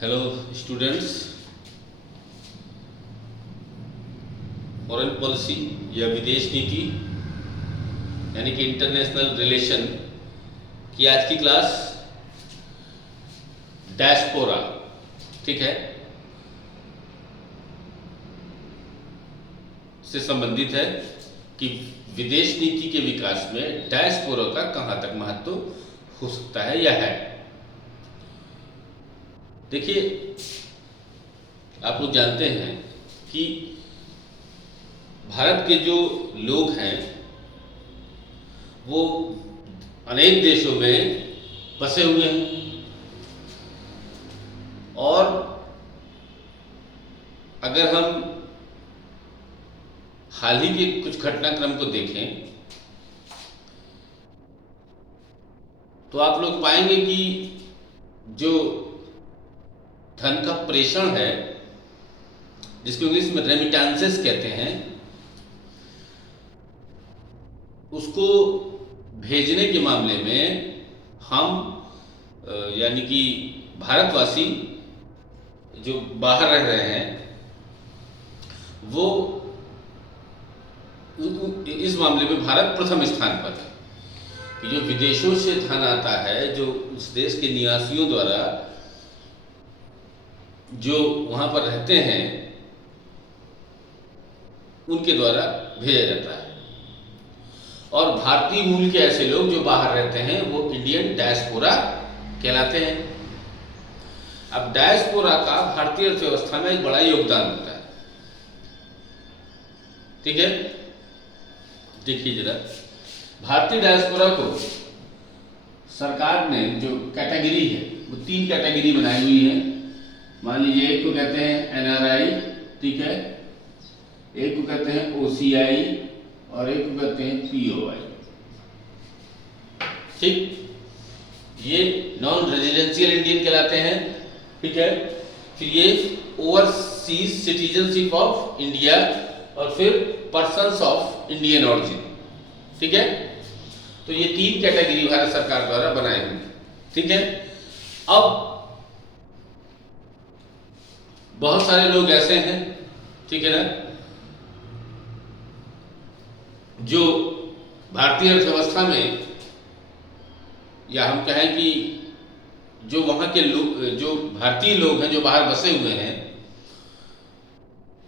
Hello students. Foreign policy या विदेश नीति यानी कि इंटरनेशनल रिलेशन की आज की क्लास डायस्पोरा, ठीक है, से संबंधित है कि विदेश नीति के विकास में डायस्पोरा का कहाँ तक महत्व हो सकता है या है। देखिए, आप लोग जानते हैं कि भारत के जो लोग हैं वो अनेक देशों में बसे हुए हैं, और अगर हम हाल ही के कुछ घटनाक्रम को देखें तो आप लोग पाएंगे कि जो धन का प्रेषण है, जिसको इंग्लिश में रेमिटेंसेस कहते हैं, उसको भेजने के मामले में हम यानी कि भारतवासी जो बाहर रह रहे हैं वो इस मामले में भारत प्रथम स्थान पर है कि जो विदेशों से धन आता है, जो उस देश के निवासियों द्वारा जो वहां पर रहते हैं उनके द्वारा भेजा जाता है। और भारतीय मूल के ऐसे लोग जो बाहर रहते हैं वो इंडियन डायस्पोरा कहलाते हैं। अब डायस्पोरा का भारतीय अर्थव्यवस्था में एक बड़ा योगदान होता है, ठीक है। देखिए जरा, भारतीय डायस्पोरा को सरकार ने जो कैटेगरी है वो 3 कैटेगरी बनाई हुई है। मान लीजिए, एक को कहते हैं एनआरआई, ठीक है, एक को कहते हैं ओसीआई और एक को कहते हैं पीओआई, ठीक। ये नॉन रेजिडेंशियल इंडियन कहलाते हैं, ठीक है। फिर ये ओवरसीज सिटीजनशिप ऑफ इंडिया और फिर पर्सन्स ऑफ इंडियन ऑरिजिन, ठीक है। तो ये 3 कैटेगरी भारत सरकार द्वारा बनाए हुए, ठीक है। अब बहुत सारे लोग ऐसे हैं, ठीक है ना, जो भारतीय अर्थव्यवस्था में, या हम कहें कि जो वहां के लोग, जो भारतीय लोग हैं जो बाहर बसे हुए हैं,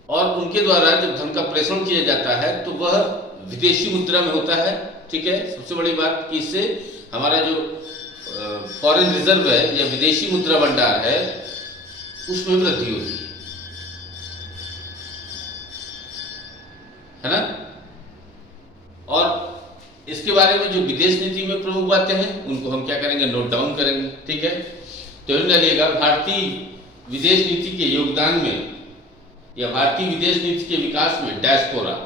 और उनके द्वारा जब धन का प्रेषण किया जाता है तो वह विदेशी मुद्रा में होता है, ठीक है। सबसे बड़ी बात कि इससे हमारा जो फॉरेन रिजर्व है या विदेशी मुद्रा भंडार है उसमें वृद्धि होती है ना। और इसके बारे में जो विदेश नीति में प्रमुख बातें हैं उनको हम क्या करेंगे, नोट डाउन करेंगे, ठीक है। तो डालिएगा भारतीय विदेश नीति के योगदान में या भारतीय विदेश नीति के विकास में डायस्पोरा।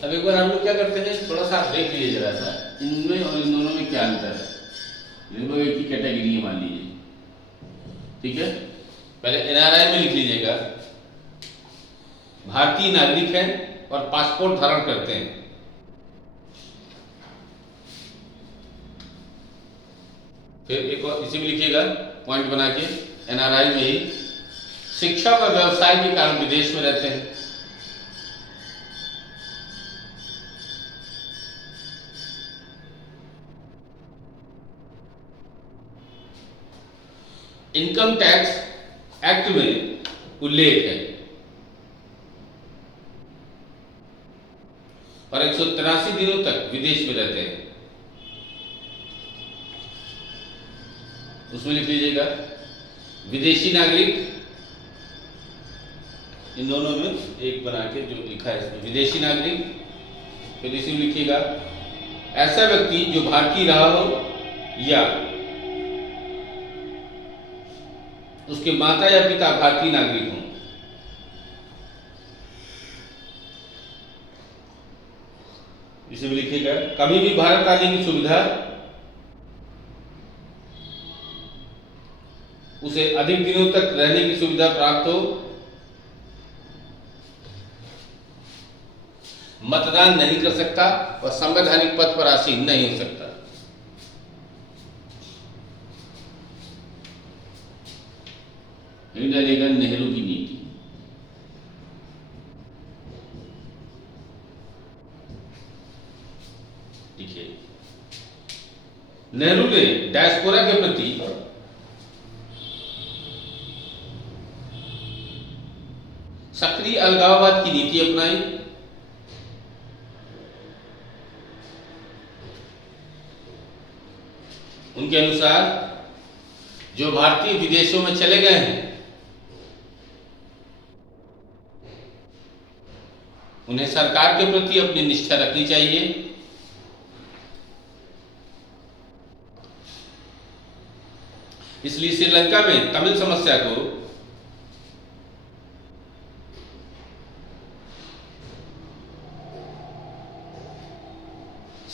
अब एक बार हम लोग क्या करते हैं, थोड़ा सा आप देख लीजिए जरा सा इनमें और इन दोनों में क्या अंतर है। लगभग एक ही कैटेगरी है मान लीजिए, ठीक है। पहले एनआरआई में लिख लीजिएगा, भारतीय नागरिक हैं और पासपोर्ट धारण करते हैं। फिर एक और इसी में लिखिएगा पॉइंट बना के, एनआरआई में ही शिक्षा व व्यवसाय के कारण विदेश में रहते हैं। इनकम टैक्स एक्ट में उल्लेख है और 183 दिनों तक विदेश में रहते हैं। उसमें लिख लीजिएगा विदेशी नागरिक, इन दोनों में एक बना के जो लिखा है इसमें विदेशी नागरिक, फिर इसी में लिखिएगा ऐसा व्यक्ति जो भारतीय रहा हो या उसके माता या पिता भारतीय नागरिक हों। इसमें लिखिएगा कभी भी भारत आने की सुविधा उसे अधिक दिनों तक रहने की सुविधा प्राप्त हो, मतदान नहीं कर सकता और संवैधानिक पद पर आसीन नहीं हो सकता। डालेगा नेहरू की नीति। देखिए नेहरू ने डायस्पोरा के प्रति सक्रिय अलगाववाद की नीति अपनाई। उनके अनुसार जो भारतीय विदेशों में चले गए हैं उन्हें सरकार के प्रति अपनी निष्ठा रखनी चाहिए। इसलिए श्रीलंका में तमिल समस्या को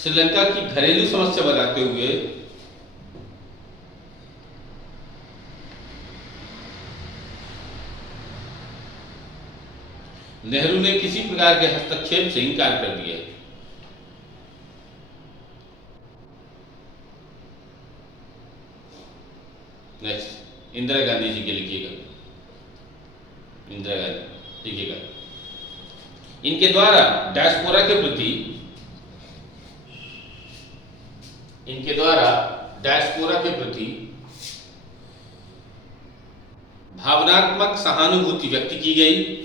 श्रीलंका की घरेलू समस्या बताते हुए नेहरू ने किसी प्रकार के हस्तक्षेप से इनकार कर दिया। नेक्स्ट इंदिरा गांधी जी के लिखिएगा, इंदिरा गांधी लिखिएगा इनके द्वारा डायस्पोरा के प्रति भावनात्मक सहानुभूति व्यक्त की गई।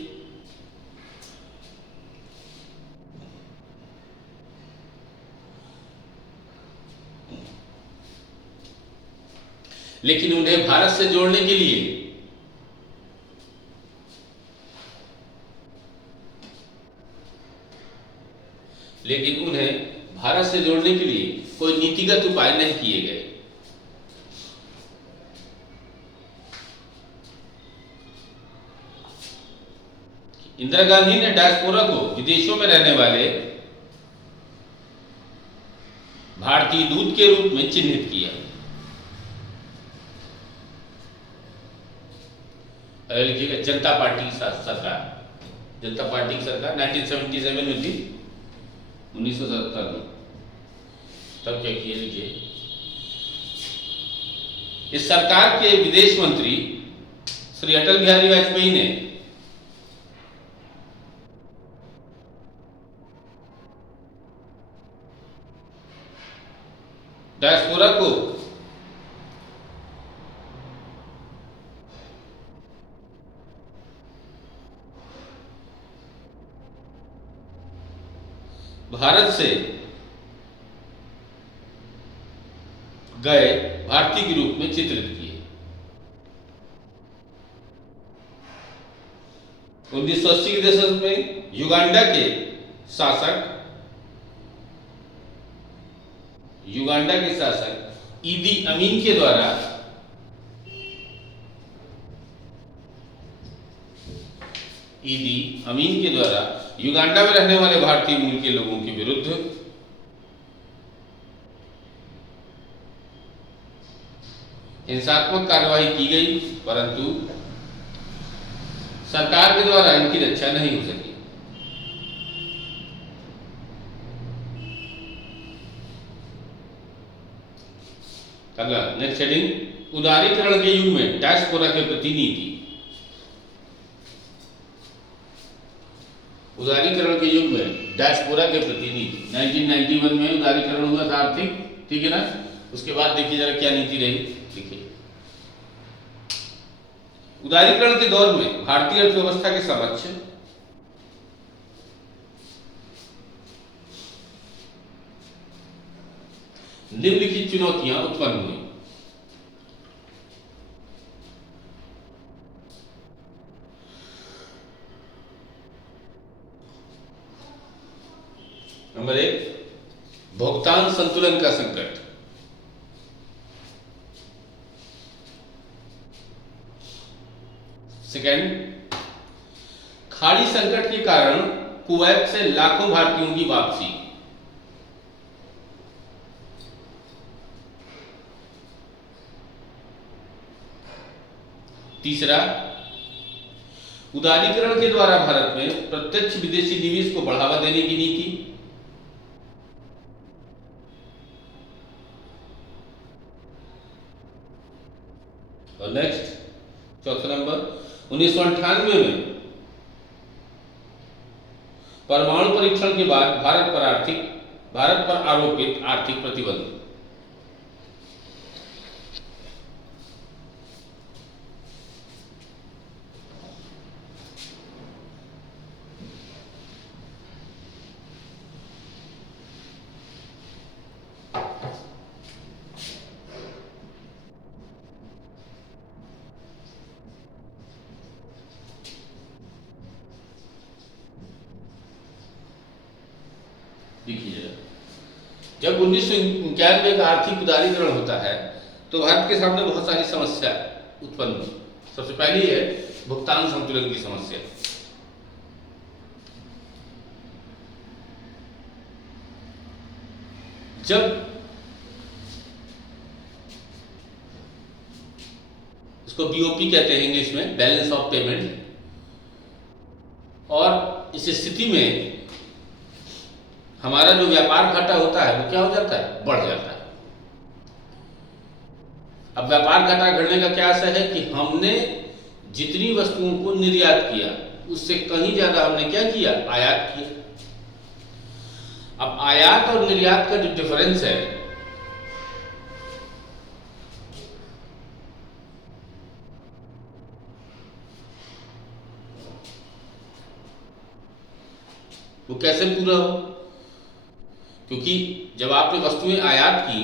लेकिन उन्हें भारत से जोड़ने के लिए कोई नीतिगत उपाय नहीं किए गए। इंदिरा गांधी ने डायस्पोरा को विदेशों में रहने वाले भारतीय दूत के रूप में चिन्हित किया। लिखिएगा जनता पार्टी की सरकार, जनता पार्टी की सरकार 1977 में थी, 1977 में। तब क्या किया लिखिए इस सरकार के विदेश मंत्री श्री अटल बिहारी वाजपेयी ने डायस्पोरा को भारत से गए भारतीय के रूप में चित्रित किए। 1980 के दशक में युगांडा के शासक ईदी अमीन के द्वारा युगांडा में रहने वाले भारतीय मूल के लोगों के विरुद्ध हिंसात्मक कार्रवाई की गई, परंतु सरकार के द्वारा इनकी रक्षा नहीं हो सकी। अगला नेक्स्ट हेडिंग उदारीकरण के युग में डायस्पोरा के प्रति नीति। उदारीकरण के युग में डायस्पोरा के प्रति नीति 1991 में उदारीकरण हुआ था आर्थिक, ठीक है ना। उसके बाद देखिए जरा क्या नीति रही। देखिए उदारीकरण के दौर में भारतीय अर्थव्यवस्था के समक्ष निम्नलिखित चुनौतियां उत्पन्न हुई। नंबर 1, भुगतान संतुलन का संकट। सेकंड, खाड़ी संकट के कारण कुवैत से लाखों भारतीयों की वापसी। तीसरा, उदारीकरण के द्वारा भारत में प्रत्यक्ष विदेशी निवेश को बढ़ावा देने की नीति। और नेक्स्ट, चौथा नंबर, 1998 में परमाणु परीक्षण के बाद भारत पर आरोपित आर्थिक प्रतिबंध। देखिए जरा, जब 1991 का आर्थिक उदारीकरण होता है तो भारत के सामने बहुत सारी समस्या उत्पन्न हुई। सबसे पहली है भुगतान संतुलन की समस्या। जब इसको बीओपी कहते हैं इंग्लिश में, बैलेंस ऑफ पेमेंट, और इस स्थिति में हमारा जो व्यापार घाटा होता है वो क्या हो जाता है, बढ़ जाता है। अब व्यापार घाटा घटने का क्या असर है कि हमने जितनी वस्तुओं को निर्यात किया उससे कहीं ज्यादा हमने क्या किया, आयात किया। अब आयात और निर्यात का जो डिफरेंस है वो कैसे पूरा हो, क्योंकि जब आपने वस्तुएं आयात की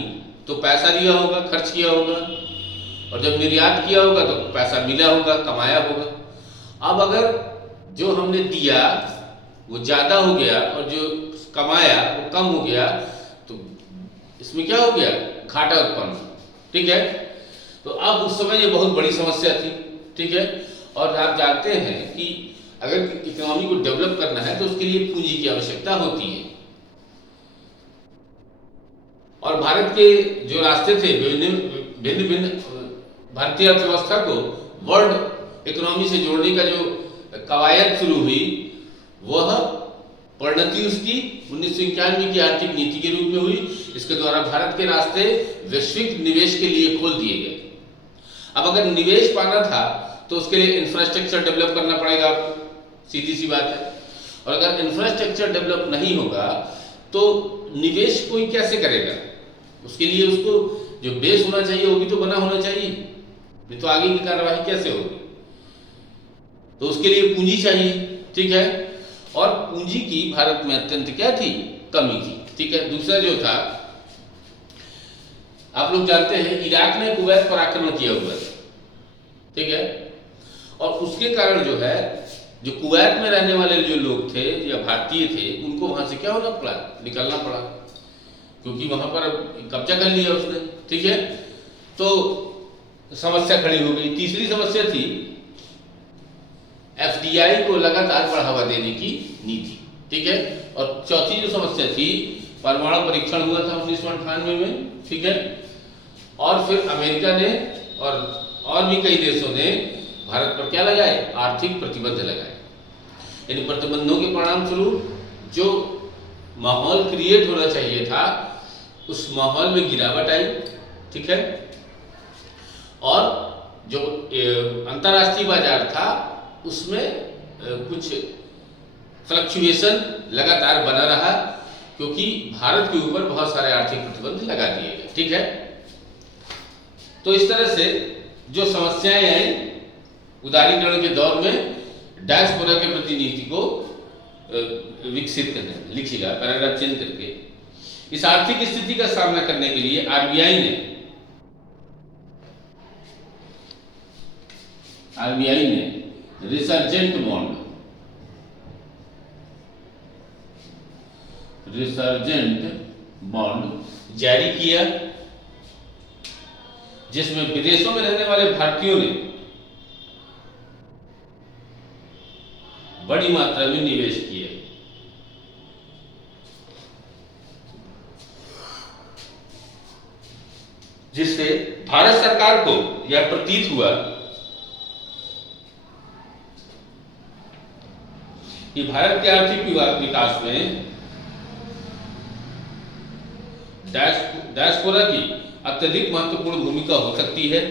तो पैसा दिया होगा, खर्च किया होगा, और जब निर्यात किया होगा तो पैसा मिला होगा, कमाया होगा। अब अगर जो हमने दिया वो ज्यादा हो गया और जो कमाया वो कम हो गया तो इसमें क्या हो गया, घाटा उत्पन्न। ठीक है, तो अब उस समय ये बहुत बड़ी समस्या थी। ठीक है, और आप जानते हैं कि अगर इकोनॉमी को डेवलप करना है तो उसके लिए पूंजी की आवश्यकता होती है, और भारत के जो रास्ते थे भिन्न भिन्न भारतीय अर्थव्यवस्था को वर्ल्ड इकोनॉमी से जोड़ने का जो कवायद शुरू हुई वह परिणति उसकी 1991 की आर्थिक नीति के रूप में हुई। इसके द्वारा भारत के रास्ते वैश्विक निवेश के लिए खोल दिए गए। अब अगर निवेश पाना था तो उसके लिए इंफ्रास्ट्रक्चर डेवलप करना पड़ेगा, सीधी सी बात है। और अगर इंफ्रास्ट्रक्चर डेवलप नहीं होगा तो निवेश कोई कैसे करेगा, उसके लिए उसको जो बेस होना चाहिए वो भी तो बना होना चाहिए, नहीं तो आगे की कार्यवाही कैसे होगी। तो उसके लिए पूंजी चाहिए। ठीक है, और पूंजी की भारत में अत्यंत क्या थी, कमी थी। ठीक है, दूसरा जो था, आप लोग जानते हैं इराक ने कुवैत पर आक्रमण किया हुआ था। ठीक है, और उसके कारण जो है जो कुवैत में रहने वाले जो लोग थे या भारतीय थे उनको वहां से क्या होना पड़ा, निकलना पड़ा, क्योंकि वहां पर कब्जा कर लिया उसने। ठीक है, तो समस्या खड़ी हो गई। तीसरी समस्या थी एफडीआई को लगातार बढ़ावा देने की नीति। ठीक है, और चौथी जो समस्या थी, परमाणु परीक्षण हुआ था 1998 में। ठीक है, और फिर अमेरिका ने और भी कई देशों ने भारत पर क्या लगाए, आर्थिक प्रतिबंध लगाए। यानी प्रतिबंधों के परिणाम स्वरूप जो माहौल क्रिएट होना चाहिए था उस माहौल में गिरावट आई। ठीक है, और जो अंतर्राष्ट्रीय बाजार था उसमें कुछ फ्लक्चुएशन लगातार बना रहा, क्योंकि भारत के ऊपर बहुत सारे आर्थिक प्रतिबंध लगा दिए गए। ठीक है, तो इस तरह से जो समस्याएं आई उदारीकरण के दौर में डायस्पोरा के प्रति नीति को विकसित करने, लिखिएगा पैराग्राफ चेंज करके। इस आर्थिक स्थिति का सामना करने के लिए आरबीआई ने रिसर्जेंट बॉन्ड रिसर्जेंट बॉन्ड जारी किया, जिसमें विदेशों में रहने वाले भारतीयों ने बड़ी मात्रा में निवेश किया। जिससे भारत सरकार को यह प्रतीत हुआ कि भारत के आर्थिक विकास में डायस्पोरा की अत्यधिक महत्वपूर्ण भूमिका हो सकती है।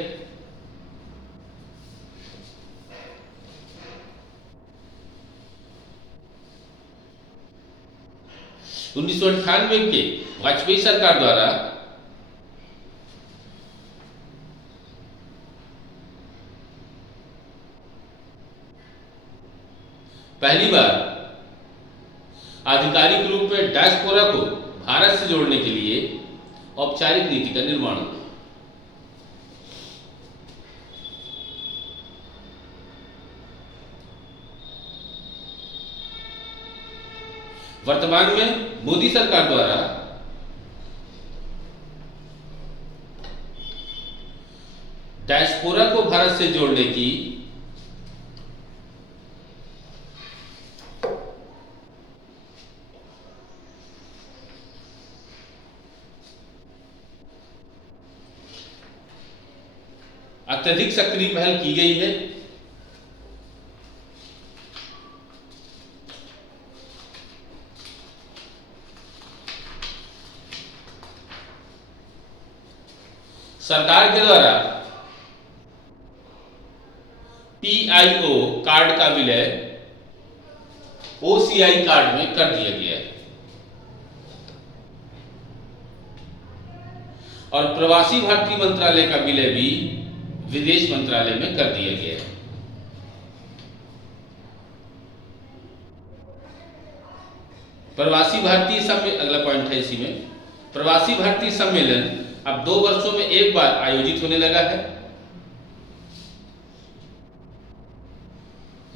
उन्नीस सौ 98 के वाजपेयी सरकार द्वारा पहली बार आधिकारिक रूप में डायस्पोरा को भारत से जोड़ने के लिए औपचारिक नीति का निर्माण हुआ। वर्तमान में मोदी सरकार द्वारा डायस्पोरा को भारत से जोड़ने की अत्यधिक सक्रिय पहल की गई है। सरकार के द्वारा पीआईओ कार्ड का विलय ओसीआई कार्ड में कर दिया गया है और प्रवासी भारतीय मंत्रालय का विलय भी विदेश मंत्रालय में कर दिया गया है। प्रवासी भारतीय सम्मेलन, अगला पॉइंट है इसी में, प्रवासी भारतीय सम्मेलन अब 2 वर्षों में एक बार आयोजित होने लगा है,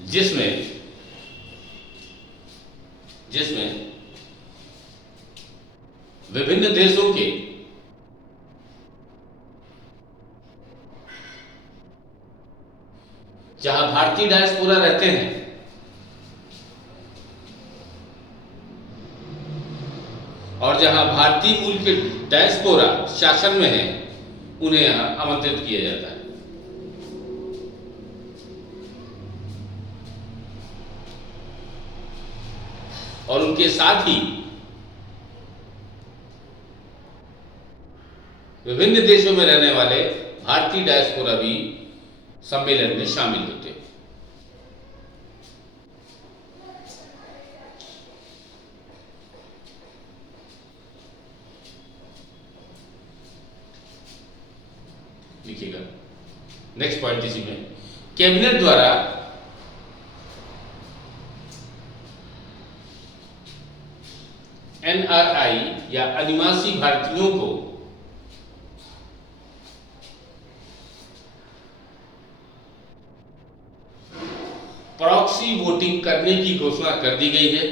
जिसमें विभिन्न देशों के जहां भारतीय डायस्पोरा रहते हैं और जहां भारतीय मूल के डायस्पोरा शासन में है, उन्हें यहां आमंत्रित किया जाता है। और उनके साथ ही विभिन्न देशों में रहने वाले भारतीय डायस्पोरा भी सम्मेलन में शामिल होते हैं। लिखिएगा नेक्स्ट पॉइंट इसी में, कैबिनेट द्वारा एनआरआई या अनिवासी भारतीयों को प्रॉक्सी वोटिंग करने की घोषणा कर दी गई है,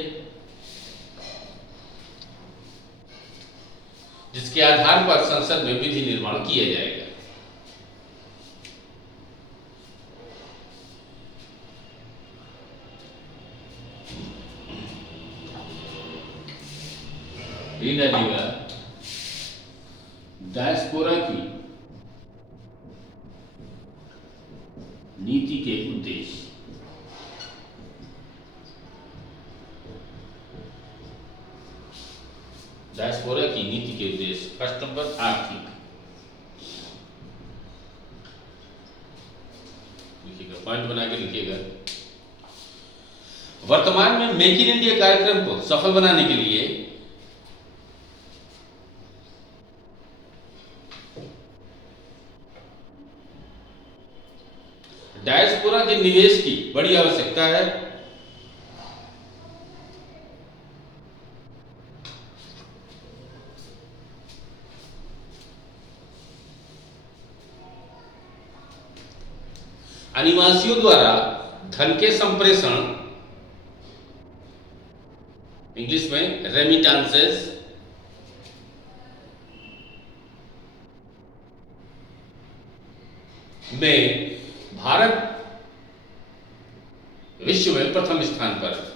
जिसके आधार पर संसद में विधि निर्माण किया जाएगा। डायस्पोरा की नीति के उद्देश्य। डायस्पोरा की नीति के उद्देश्य, फर्स्ट नंबर आर्थिक, लिखिएगा पॉइंट बना के लिखिएगा। वर्तमान में मेक इन इंडिया कार्यक्रम को सफल बनाने के लिए डायस्पोरा के निवेश की बड़ी आवश्यकता है। अनिवासियों द्वारा धन के संप्रेषण इंग्लिश में रेमिटांसेस, में भारत विश्व में प्रथम स्थान पर है।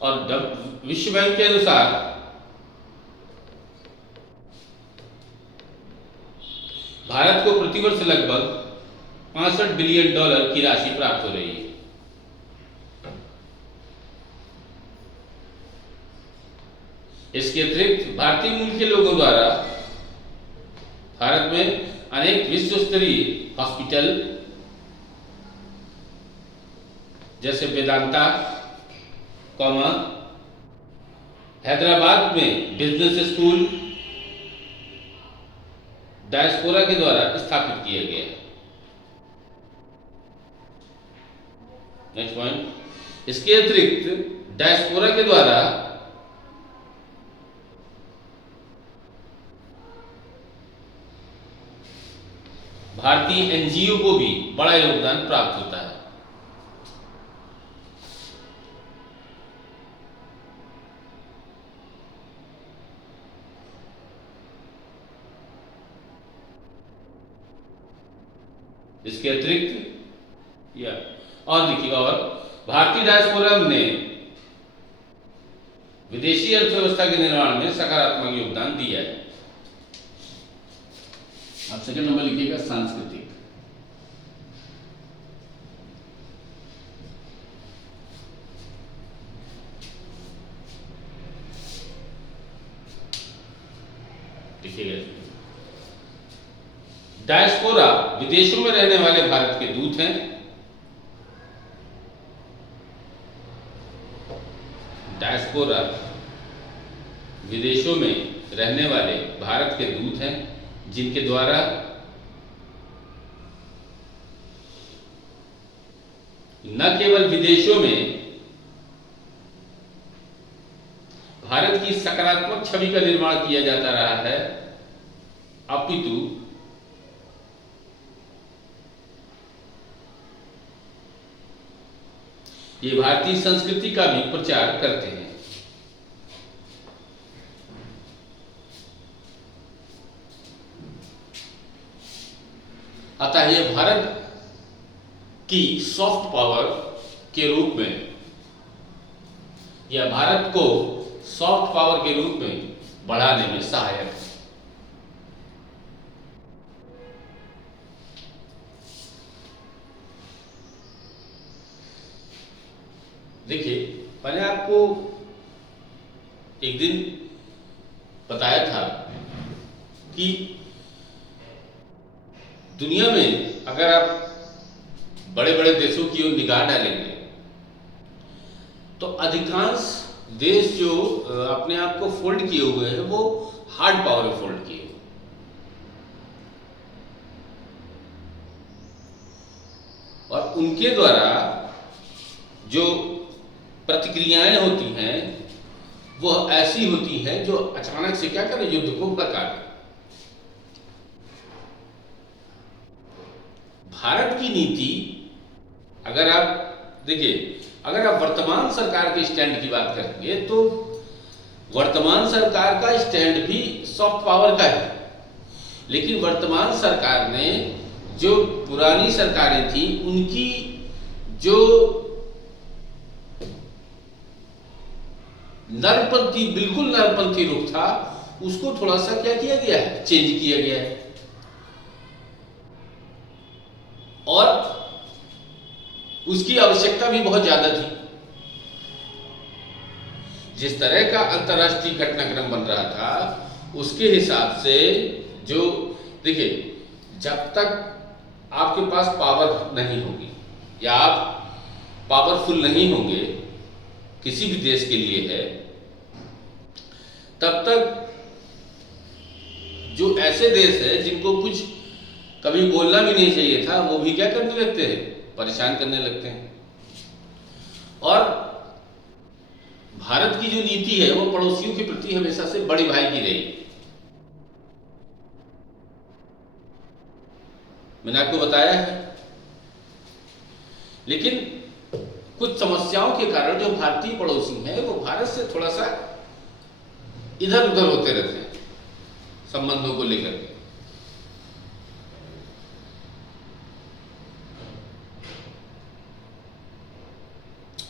और विश्व बैंक के अनुसार भारत को प्रतिवर्ष लगभग $65 बिलियन की राशि प्राप्त हो रही है। इसके अतिरिक्त भारतीय मूल के लोगों द्वारा भारत में अनेक विश्व स्तरीय हॉस्पिटल जैसे वेदांता, हैदराबाद में बिजनेस स्कूल डायस्पोरा के द्वारा स्थापित किया गया। नेक्स्ट पॉइंट, इसके अतिरिक्त डायस्पोरा के द्वारा भारतीय एनजीओ को भी बड़ा योगदान प्राप्त होता है। इसके अतिरिक्त और देखिए, और भारतीय डायस्पोरा ने विदेशी अर्थव्यवस्था के निर्माण में सकारात्मक योगदान दिया है। अब सेकंड नंबर लिखिएगा सांस्कृतिक। देखिएगा, डायस्पोरा विदेशों में रहने वाले भारत के दूत हैं। डायस्पोरा विदेशों में रहने वाले भारत के दूत हैं, जिनके द्वारा न केवल विदेशों में भारत की सकारात्मक छवि का निर्माण किया जाता रहा है, अपितु ये भारतीय संस्कृति का भी प्रचार करते हैं। अतः यह भारत की सॉफ्ट पावर के रूप में या भारत को सॉफ्ट पावर के रूप में बढ़ाने में सहायक है। देखिए, मैंने आपको एक दिन बताया था कि दुनिया में अगर आप बड़े बड़े देशों की ओर निगाह डालेंगे तो अधिकांश देश जो अपने आप को फोल्ड किए हुए हैं वो हार्ड पावर में फोल्ड किए हुए, और उनके द्वारा जो प्रतिक्रियाएं होती हैं वह ऐसी होती हैं जो अचानक से क्या करें, युद्ध को भड़का दें। भारत की नीति, अगर आप देखिए, अगर आप वर्तमान सरकार के स्टैंड की बात करेंगे तो वर्तमान सरकार का स्टैंड भी सॉफ्ट पावर का है, लेकिन वर्तमान सरकार ने जो पुरानी सरकारें थी उनकी जो नरपंथी, बिल्कुल नरपंथी रुख था, उसको थोड़ा सा क्या किया गया है, चेंज किया गया है। और उसकी आवश्यकता भी बहुत ज्यादा थी। जिस तरह का अंतर्राष्ट्रीय घटनाक्रम बन रहा था उसके हिसाब से, जो देखिए, जब तक आपके पास पावर नहीं होगी या आप पावरफुल नहीं होंगे किसी भी देश के लिए है, तब तक जो ऐसे देश है जिनको कुछ कभी बोलना भी नहीं चाहिए था वो भी क्या करने लगते हैं, परेशान करने लगते हैं। और भारत की जो नीति है वो पड़ोसियों के प्रति हमेशा से बड़े भाई की रही। मैंने आपको बताया है। लेकिन कुछ समस्याओं के कारण जो भारतीय पड़ोसी हैं वो भारत से थोड़ा सा इधर उधर होते रहते हैं संबंधों को लेकर के।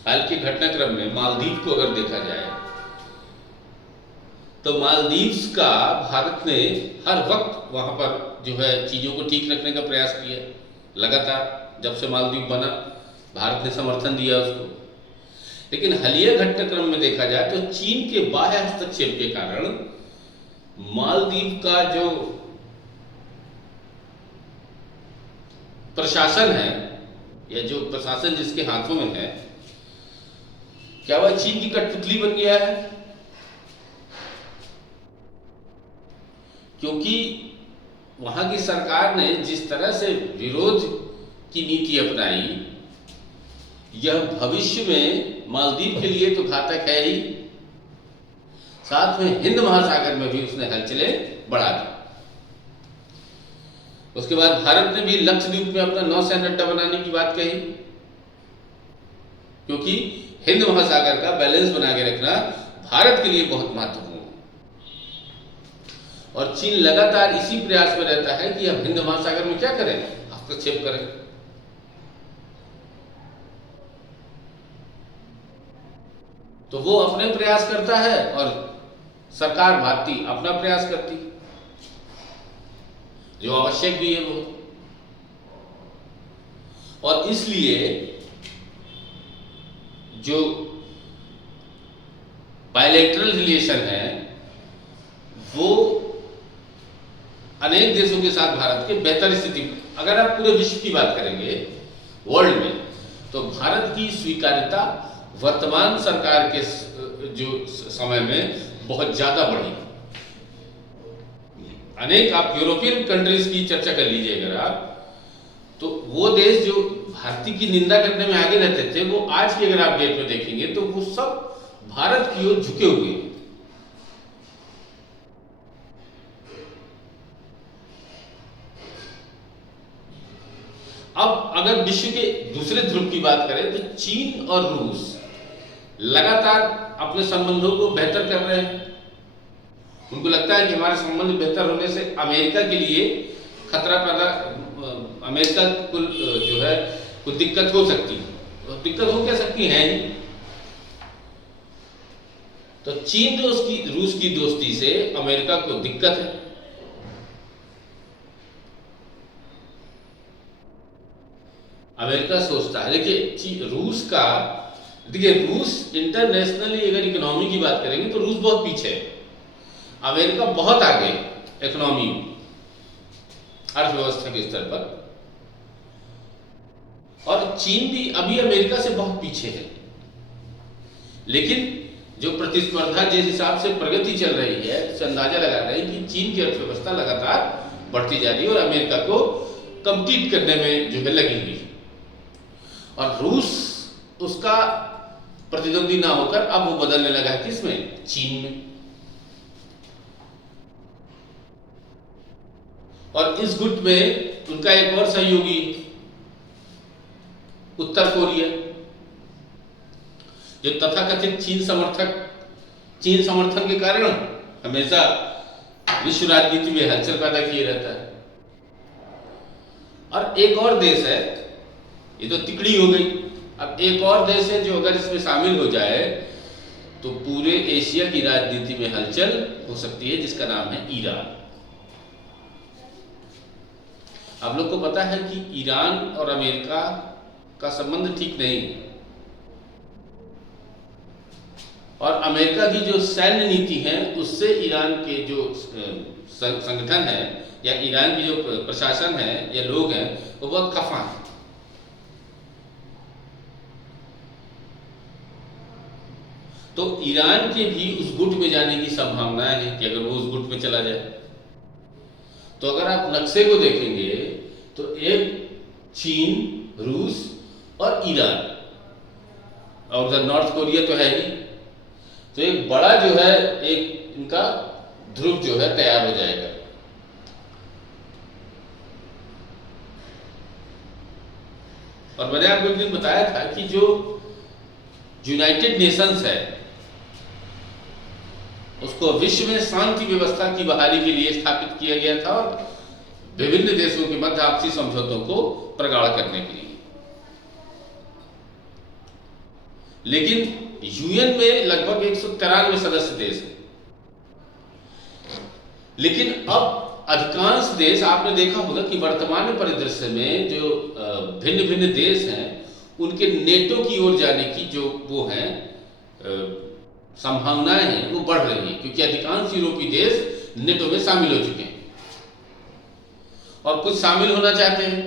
हाल के घटनाक्रम में मालदीव को अगर देखा जाए तो मालदीव्स का भारत ने हर वक्त वहां पर जो है चीजों को ठीक रखने का प्रयास किया लगातार। जब से मालदीव बना भारत ने समर्थन दिया उसको। लेकिन हालिया घटनाक्रम में देखा जाए तो चीन के बाह्य हस्तक्षेप के कारण मालदीव का जो प्रशासन है या जो प्रशासन जिसके हाथों में है, क्या वह चीन की कठपुतली बन गया है? क्योंकि वहां की सरकार ने जिस तरह से विरोध की नीति अपनाई, यह भविष्य में मालदीव के लिए तो घातक है ही, साथ में हिंद महासागर में भी उसने हलचलें बढ़ा दी। उसके बाद भारत ने भी लक्षद्वीप में अपना नौसैन्य अड्डा बनाने की बात कही, क्योंकि हिंद महासागर का बैलेंस बना के रखना भारत के लिए बहुत महत्वपूर्ण है। और चीन लगातार इसी प्रयास में रहता है कि हम हिंद महासागर में क्या करें, हस्तक्षेप करें। तो वो अपने प्रयास करता है और सरकार भारतीय अपना प्रयास करती, जो आवश्यक भी है वो। और इसलिए जो बायलैटरल रिलेशन है वो अनेक देशों के साथ भारत के बेहतर स्थिति। अगर आप पूरे विश्व की बात करेंगे वर्ल्ड में, तो भारत की स्वीकार्यता वर्तमान सरकार के जो समय में बहुत ज्यादा बढ़ी। अनेक आप यूरोपियन कंट्रीज की चर्चा कर लीजिए अगर आप, तो वो देश जो भारतीय की निंदा करने में आगे रहते थे, वो आज की अगर आप डेट में देखेंगे तो वो सब भारत की ओर झुके हुए हैं। अब अगर विश्व के दूसरे ध्रुव की बात करें तो चीन और रूस लगातार अपने संबंधों को बेहतर कर रहे हैं। उनको लगता है कि हमारे संबंध बेहतर होने से अमेरिका के लिए खतरा पैदा, अमेरिका को जो है कुछ दिक्कत हो सकती है। तो दिक्कत हो क्या सकती है ही। तो चीन रूस की दोस्ती से अमेरिका को दिक्कत है। अमेरिका सोचता है, देखिए रूस इंटरनेशनली अगर इकोनॉमी की बात करेंगे तो रूस बहुत पीछे है, अमेरिका बहुत आगे इकोनॉमी अर्थव्यवस्था के स्तर पर, और चीन भी अभी अमेरिका से बहुत पीछे है। लेकिन जो प्रतिस्पर्धा जिस हिसाब से प्रगति चल रही है, उससे अंदाजा लगा रहे हैं कि चीन की अर्थव्यवस्था लगातार बढ़ती जा रही है और अमेरिका को कम्पीट करने में जो है लगी हुई है। और रूस उसका प्रतिद्वंदी ना होकर अब वो बदलने लगा है किसमें, चीन में। और इस गुट में उनका एक और सहयोगी उत्तर कोरिया, जो तथाकथित चीन समर्थन के कारण हमेशा विश्व राजनीति में हलचल पैदा किए रहता है। और एक और देश है, ये तो तिकड़ी हो गई, अब एक और देश है जो अगर इसमें शामिल हो जाए तो पूरे एशिया की राजनीति में हलचल हो सकती है, जिसका नाम है ईरान। आप लोग को पता है कि ईरान और अमेरिका का संबंध ठीक नहीं है, और अमेरिका की जो सैन्य नीति है उससे ईरान के जो संगठन है या ईरान की जो प्रशासन है या लोग हैं वो बहुत खफा है। तो ईरान के भी उस गुट में जाने की संभावनाएं हैं कि अगर वो उस गुट में चला जाए, तो अगर आप नक्शे को देखेंगे तो एक चीन, रूस और ईरान, और उधर नॉर्थ कोरिया तो है ही, तो एक बड़ा जो है एक इनका ध्रुव जो है तैयार हो जाएगा। और मैंने आपको एक दिन बताया था कि जो यूनाइटेड नेशंस है उसको विश्व में शांति व्यवस्था की बहाली के लिए स्थापित किया गया था और विभिन्न देशों के मध्य आपसी समझौतों को प्रगाढ़ करने के लिए। लेकिन यूएन में लगभग 193 सदस्य देश हैं, लेकिन अब अधिकांश देश, आपने देखा होगा कि वर्तमान परिदृश्य में जो भिन्न भिन्न देश हैं उनके नेटो की ओर जाने की जो वो हैं संभावनाएं हैं वो बढ़ रही हैं, क्योंकि अधिकांश यूरोपीय देश नेटो में शामिल हो चुके हैं और कुछ शामिल होना चाहते हैं।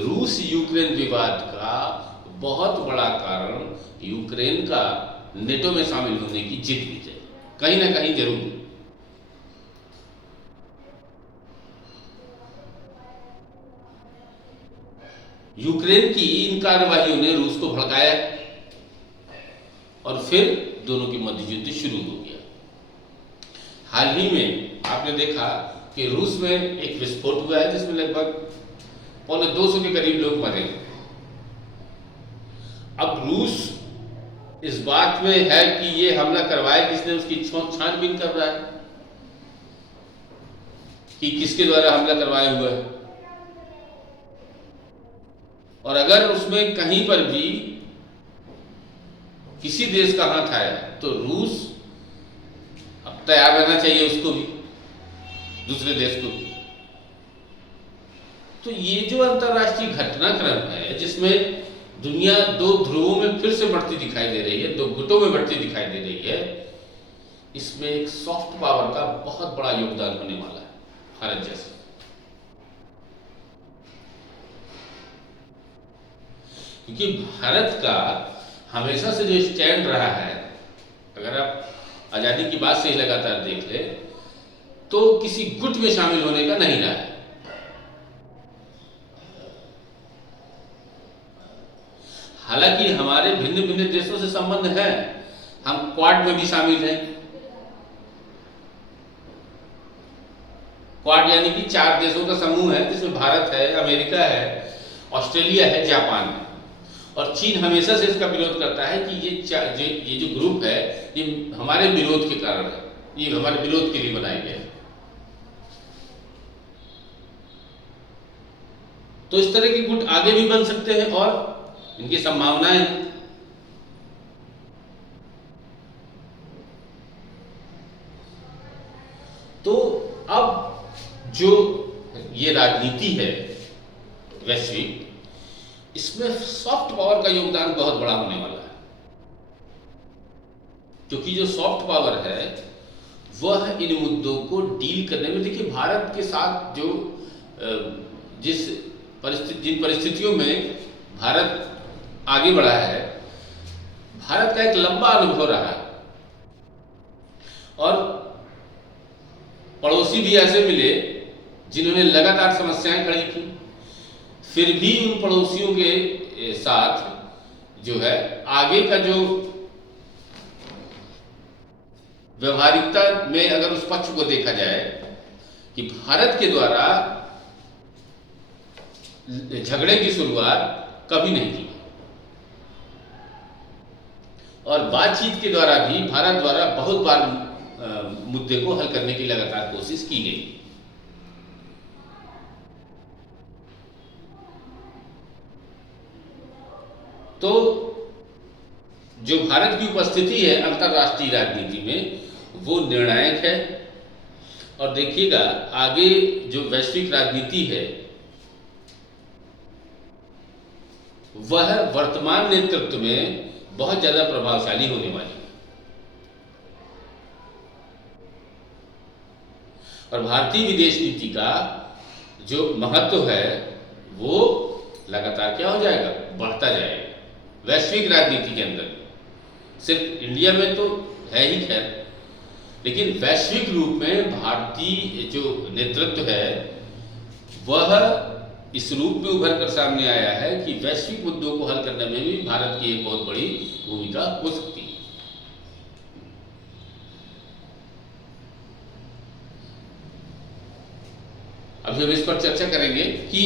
रूस यूक्रेन विवाद का बहुत बड़ा कारण यूक्रेन का नेटो में शामिल होने की जिद भी है, कहीं ना कहीं जरूर। यूक्रेन की इन कार्यवाहियों ने रूस को भड़काया और फिर दोनों की मध्य युद्ध शुरू हो गया। हाल ही में आपने देखा कि रूस में एक विस्फोट हुआ है जिसमें लगभग 250 के करीब लोग मरे। अब रूस इस बात में है कि ये हमला करवाए किसने, उसकी छानबीन कर रहा है कि किसके द्वारा हमला करवाया हुआ है, और अगर उसमें कहीं पर भी किसी देश का हाथ आया तो रूस अब तैयार रहना चाहिए, उसको भी, दूसरे देश को भी। तो ये जो अंतरराष्ट्रीय घटनाक्रम है जिसमें दुनिया दो ध्रुवों में फिर से बढ़ती दिखाई दे रही है, दो गुटों में बढ़ती दिखाई दे रही है, इसमें एक सॉफ्ट पावर का बहुत बड़ा योगदान होने वाला है, भारत जैसे। क्योंकि भारत का हमेशा से जो स्टैंड रहा है, अगर आप आजादी की बात से ही लगातार देख ले तो किसी गुट में शामिल होने का नहीं रहा है। हालांकि हमारे भिन्न भिन्न देशों से संबंध है, हम क्वाड में भी शामिल हैं। क्वाड यानी कि 4 देशों का समूह है जिसमें भारत है, अमेरिका है, ऑस्ट्रेलिया है, जापान है, और चीन हमेशा से इसका विरोध करता है कि ये जो ग्रुप है ये हमारे विरोध के कारण है, ये हमारे विरोध के लिए बनाए गए हैं। तो इस तरह के गुट आगे भी बन सकते हैं और इनकी संभावनाएं हैं। तो अब जो ये राजनीति है वैश्विक, इसमें सॉफ्ट पावर का योगदान बहुत बड़ा होने वाला है, क्योंकि जो सॉफ्ट पावर है वह इन मुद्दों को डील करने में, देखिए भारत के साथ जो जिन परिस्थितियों में भारत आगे बढ़ा है, भारत का एक लंबा अनुभव रहा है और पड़ोसी भी ऐसे मिले जिन्होंने लगातार समस्याएं खड़ी की, फिर भी उन पड़ोसियों के साथ जो है आगे का जो व्यवहारिकता में अगर उस पक्ष को देखा जाए कि भारत के द्वारा झगड़े की शुरुआत कभी नहीं की और बातचीत के द्वारा भी भारत द्वारा बहुत बार मुद्दे को हल करने की लगातार कोशिश की गई। तो जो भारत की उपस्थिति है अंतर्राष्ट्रीय राजनीति में वो निर्णायक है, और देखिएगा आगे जो वैश्विक राजनीति है वह वर्तमान नेतृत्व में बहुत ज्यादा प्रभावशाली होने वाली है। और भारतीय विदेश नीति का जो महत्व है वो लगातार क्या हो जाएगा, बढ़ता जाएगा वैश्विक राजनीति के अंदर। सिर्फ इंडिया में तो है ही खैर, लेकिन वैश्विक रूप में भारतीय जो नेतृत्व है वह इस रूप में उभर कर सामने आया है कि वैश्विक मुद्दों को हल करने में भी भारत की एक बहुत बड़ी भूमिका हो सकती है। अभी हम इस पर चर्चा करेंगे कि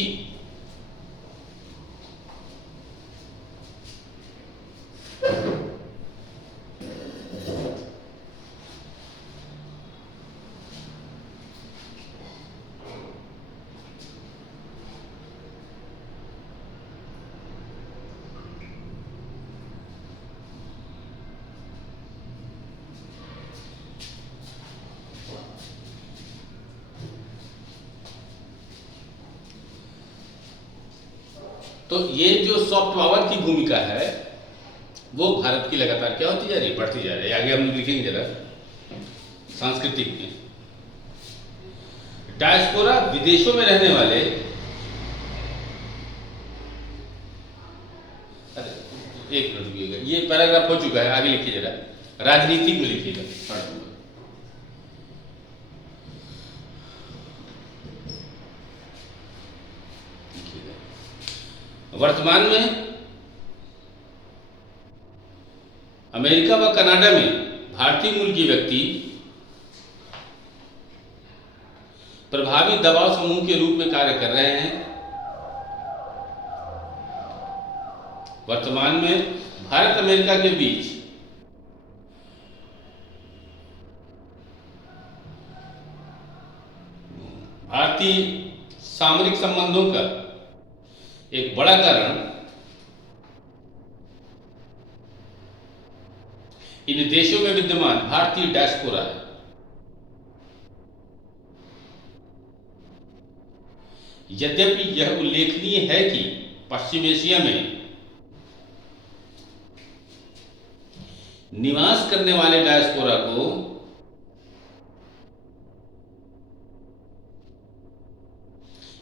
तो ये जो सॉफ्ट पावर की भूमिका है वो भारत की लगातार क्या होती जा रही है, बढ़ती जा रही है। आगे हम लोग लिखेंगे जरा सांस्कृतिक में। डायस्पोरा विदेशों में रहने वाले, एक मिनट रुकिएगा, ये पैराग्राफ हो चुका है, आगे लिखिए जरा, राजनीतिक में लिखिएगा। वर्तमान में अमेरिका व कनाडा में भारतीय मूल के व्यक्ति प्रभावी दबाव समूह के रूप में कार्य कर रहे हैं। वर्तमान में भारत अमेरिका के बीच भारतीय सामरिक संबंधों का एक बड़ा कारण इन देशों में विद्यमान भारतीय डायस्पोरा है। यद्यपि यह उल्लेखनीय है कि पश्चिम एशिया में निवास करने वाले डायस्पोरा को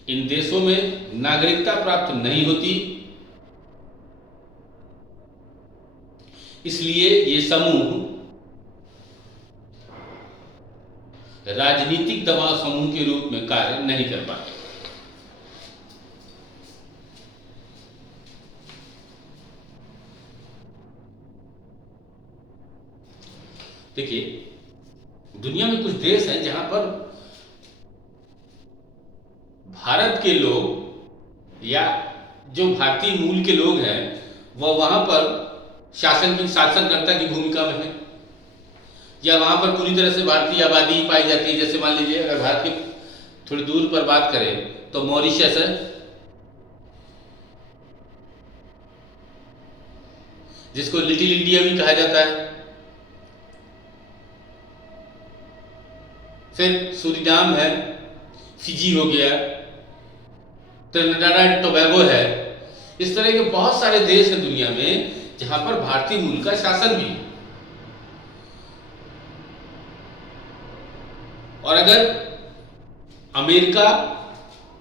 इन देशों में नागरिकता प्राप्त नहीं होती, इसलिए ये समूह राजनीतिक दबाव समूह के रूप में कार्य नहीं कर पाते। देखिए, दुनिया में कुछ देश हैं जहां पर भारत के लोग या जो भारतीय मूल के लोग हैं वह वहां पर शासनकर्ता की भूमिका में है, या वहां पर पूरी तरह से भारतीय आबादी पाई जाती है। जैसे मान लीजिए अगर भारत के थोड़ी दूर पर बात करें तो मॉरिशस है, जिसको लिटिल इंडिया भी कहा जाता है। फिर सूरीनाम है, फिजी हो गया, त्रिनिदाद एंड टोबैगो है। इस तरह के बहुत सारे देश हैं दुनिया में जहां पर भारतीय मूल का शासन भी है। और अगर अमेरिका,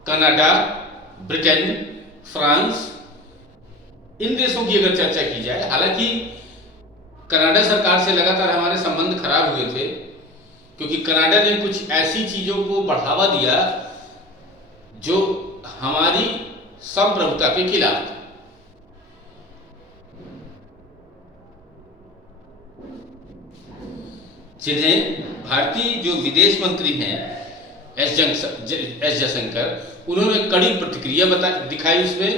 कनाडा, ब्रिटेन, फ्रांस, इन देशों की अगर चर्चा की जाए, हालांकि कनाडा सरकार से लगातार हमारे संबंध खराब हुए थे क्योंकि कनाडा ने कुछ ऐसी चीजों को बढ़ावा दिया जो हमारी संप्रभुता के खिलाफ था। जिन्हें भारतीय जो विदेश मंत्री हैं एस जयशंकर, उन्होंने कड़ी प्रतिक्रिया दिखाई उसमें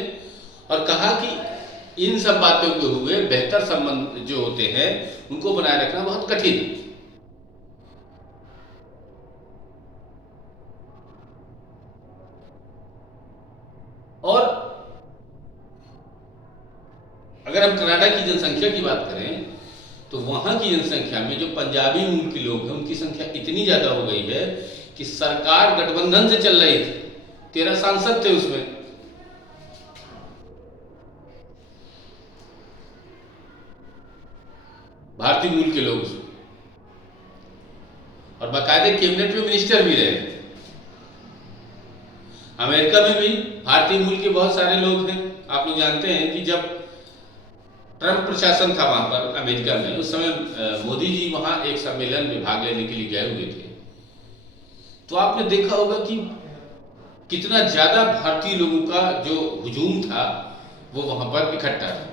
और कहा कि इन सब बातों के हुए बेहतर संबंध जो होते हैं उनको बनाए रखना बहुत कठिन है। और अगर हम कनाडा की जनसंख्या की बात करें तो वहां की जनसंख्या में जो पंजाबी मूल के लोग हैं उनकी संख्या इतनी ज्यादा हो गई है कि सरकार गठबंधन से चल रही थी, 13 सांसद थे उसमें। भारतीय मूल के लोग उसमें, और बाकायदे कैबिनेट में मिनिस्टर भी रहे। अमेरिका में भी भारतीय मूल के बहुत सारे लोग हैं। आप लोग जानते हैं कि जब ट्रंप प्रशासन था वहां पर अमेरिका में, उस समय मोदी जी वहां एक सम्मेलन में भाग लेने के लिए गए हुए थे। तो आपने देखा होगा कि कितना ज्यादा भारतीय लोगों का जो हुजूम था वो वहां पर इकट्ठा था।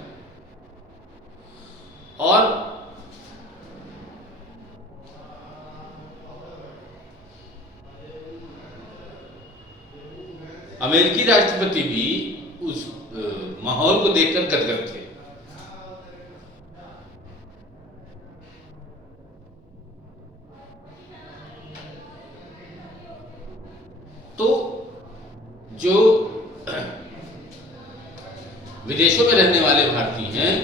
और अमेरिकी राष्ट्रपति भी उस माहौल को देखकर गदगद थे। तो जो विदेशों में रहने वाले भारतीय हैं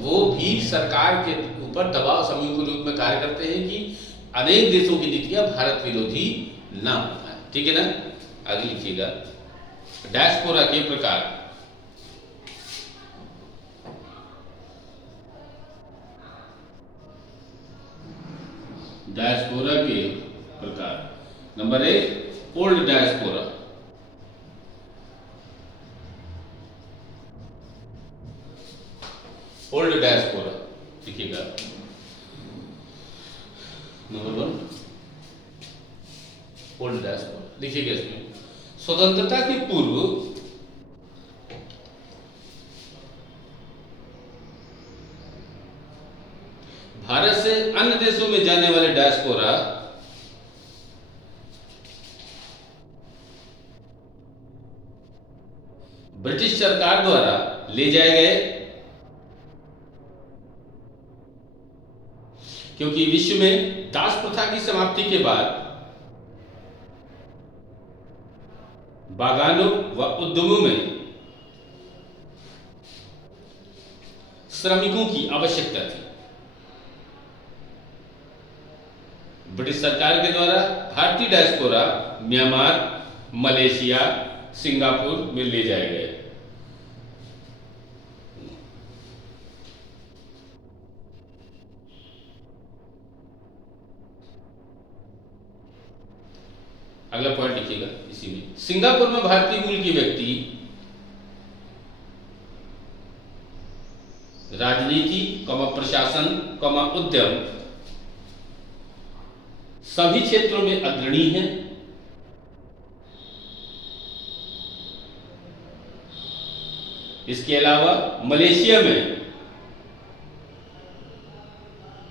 वो भी सरकार के ऊपर दबाव समूह के रूप में कार्य करते हैं कि अनेक देशों की नीतियां भारत विरोधी ना हो पाए। ठीक है ना, आगे लिखिएगा। डायस्पोरा के प्रकार। डायस्पोरा के प्रकार। Number 1 old diaspora. Old diaspora लिखिएगा। नंबर 1 ओल्ड डायस्पोरा लिखिएगा। इसमें स्वतंत्रता के पूर्व भारत से अन्य देशों में जाने वाले डायस्पोरा ब्रिटिश सरकार द्वारा ले जाए गए, क्योंकि विश्व में दास प्रथा की समाप्ति के बाद बागानों व उद्यमों में श्रमिकों की आवश्यकता थी। ब्रिटिश सरकार के द्वारा भारतीय डायस्पोरा म्यांमार, मलेशिया, सिंगापुर में ले जाए गए। अगला पॉइंट लिखिएगा इसी में। सिंगापुर में भारतीय मूल के व्यक्ति राजनीति, प्रशासन, उद्यम सभी क्षेत्रों में अग्रणी हैं। इसके अलावा मलेशिया में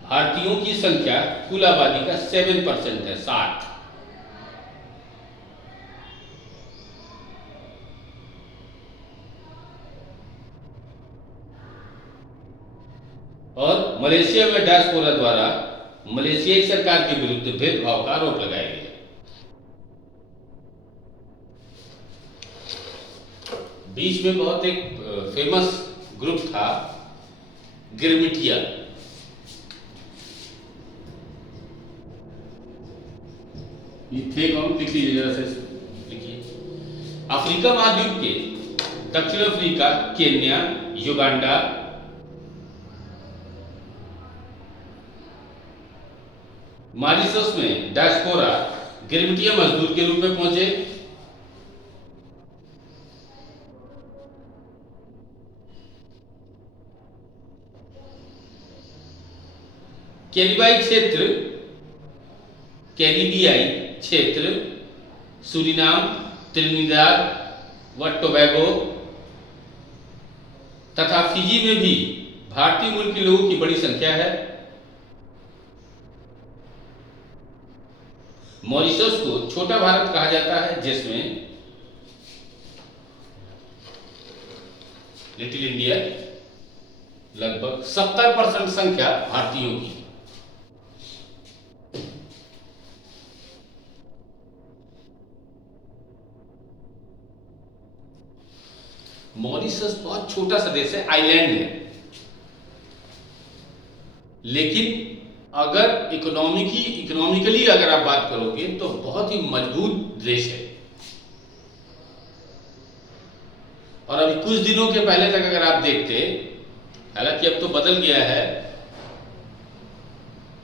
भारतीयों की संख्या कुल आबादी का 7% है, 7। और मलेशिया में डायस्पोरा द्वारा मलेशियाई सरकार के विरुद्ध भेदभाव का आरोप लगाया गया। बीच में बहुत एक फेमस ग्रुप था गिरमिटिया। ये थे कौन? लिख लीजिए जरा से, लिखिए। अफ्रीका महाद्वीप के दक्षिण अफ्रीका, केन्या, युगांडा, मॉरिशस में डायस्पोरा गिरमिटिया मजदूर के रूप में पहुंचे। कैरिबियाई क्षेत्र, सूरीनाम, त्रिनिदाद व टोबैगो तथा फिजी में भी भारतीय मूल के लोगों की बड़ी संख्या है। मॉरिशस को छोटा भारत कहा जाता है, जिसमें लिटिल इंडिया लगभग 70% संख्या भारतीयों की। मॉरिशस बहुत छोटा सा देश है, आइलैंड है, लेकिन अगर इकोनॉमिकली अगर आप बात करोगे तो बहुत ही मजबूत देश है। और अभी कुछ दिनों के पहले तक अगर आप देखते, हालांकि अब तो बदल गया है,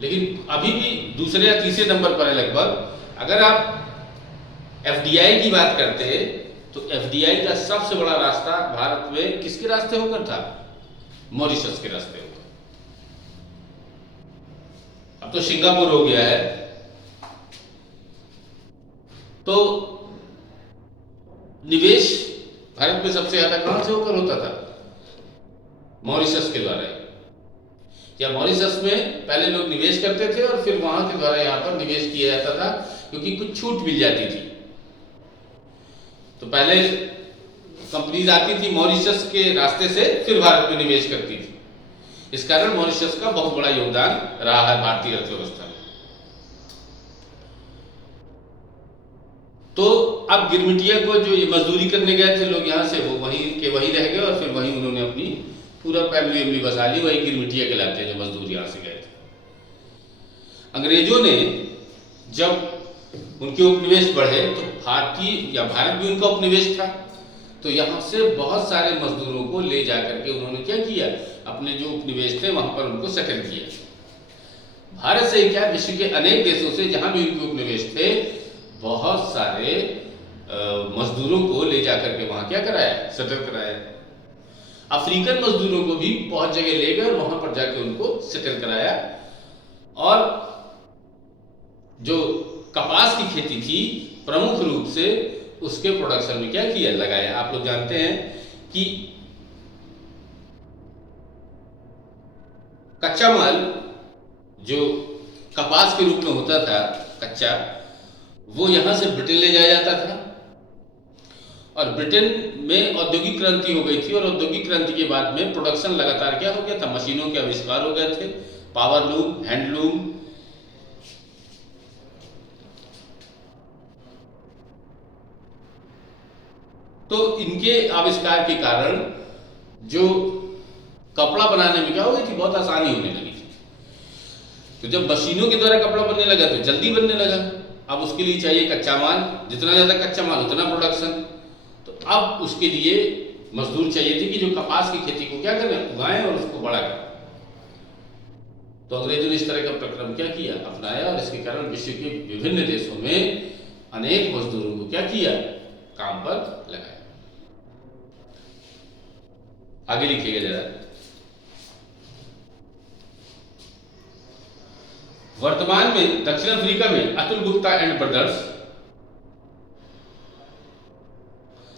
लेकिन अभी भी दूसरे या तीसरे नंबर पर है लगभग। अगर आप एफडीआई की बात करते तो एफडीआई का सबसे बड़ा रास्ता भारत में किसके रास्ते होकर था? मॉरिशस के रास्ते होकर। अब तो सिंगापुर हो गया है। तो निवेश भारत में सबसे ज्यादा कहां से होकर होता था? मॉरिशस के द्वारा। या मॉरिशस में पहले लोग निवेश करते थे और फिर वहां के द्वारा यहां पर निवेश किया जाता था, क्योंकि कुछ छूट मिल जाती थी। तो पहले कंपनीज आती थी मॉरिशस के रास्ते से, फिर भारत में निवेश करती थी। इस कारण मॉरिशस का बहुत बड़ा योगदान रहा है भारतीय अर्थव्यवस्था में। तो अब गिरमिटिया को जो ये मजदूरी करने गए थे लोग यहाँ से, वो वहीं के वहीं रह गए और फिर वहीं उन्होंने अपनी पूरा फैमिली बसा ली। वही गिरमिटिया कहलाते हैं जो मजदूर यहाँ से गए थे। अंग्रेजों ने जब उनके उपनिवेश बढ़े तो भारतीय या भारत भी उनका उपनिवेश था, तो यहाँ से बहुत सारे मजदूरों को ले जाकर के उन्होंने क्या किया, अपने जो उपनिवेश थे वहां पर उनको सेटल किया। भारत से क्या विश्व के अनेक देशों से जहां भी उनके उपनिवेश थे, बहुत सारे मजदूरों को ले जाकर के वहां क्या कराया, सेटल कराया। अफ्रीकन मजदूरों को भी बहुत जगह ले गए और वहां पर जाके उनको सेटल कराया। और जो कपास की खेती थी प्रमुख रूप से उसके प्रोडक्शन में क्या किया, लगाया। आप लोग जानते हैं कि कच्चा माल जो कपास के रूप में होता था कच्चा, वो यहां से ब्रिटेन ले जाया जाता था। और ब्रिटेन में औद्योगिक क्रांति हो गई थी और औद्योगिक क्रांति के बाद में प्रोडक्शन लगातार क्या हो गया था, मशीनों के आविष्कार हो गए थे, पावर लूम, हैंडलूम। तो इनके आविष्कार के कारण जो कपड़ा बनाने में क्या हो गई थी, बहुत आसानी होने लगी थी। तो जब मशीनों के द्वारा कपड़ा बनने लगा तो जल्दी बनने लगा। अब उसके लिए चाहिए कच्चा माल, जितना ज्यादा कच्चा माल उतना प्रोडक्शन। तो अब उसके लिए मजदूर चाहिए थे कि जो कपास की खेती को क्या करें, उगाएं और उसको बड़ा करें। तो अंग्रेजों ने इस तरह का प्रक्रम क्या किया, अपनाया, और इसके कारण विश्व के विभिन्न देशों में अनेक मजदूरों को क्या किया, काम पर लगाया। आगे लिखिएगा जरा। वर्तमान में दक्षिण अफ्रीका में अतुल गुप्ता एंड ब्रदर्स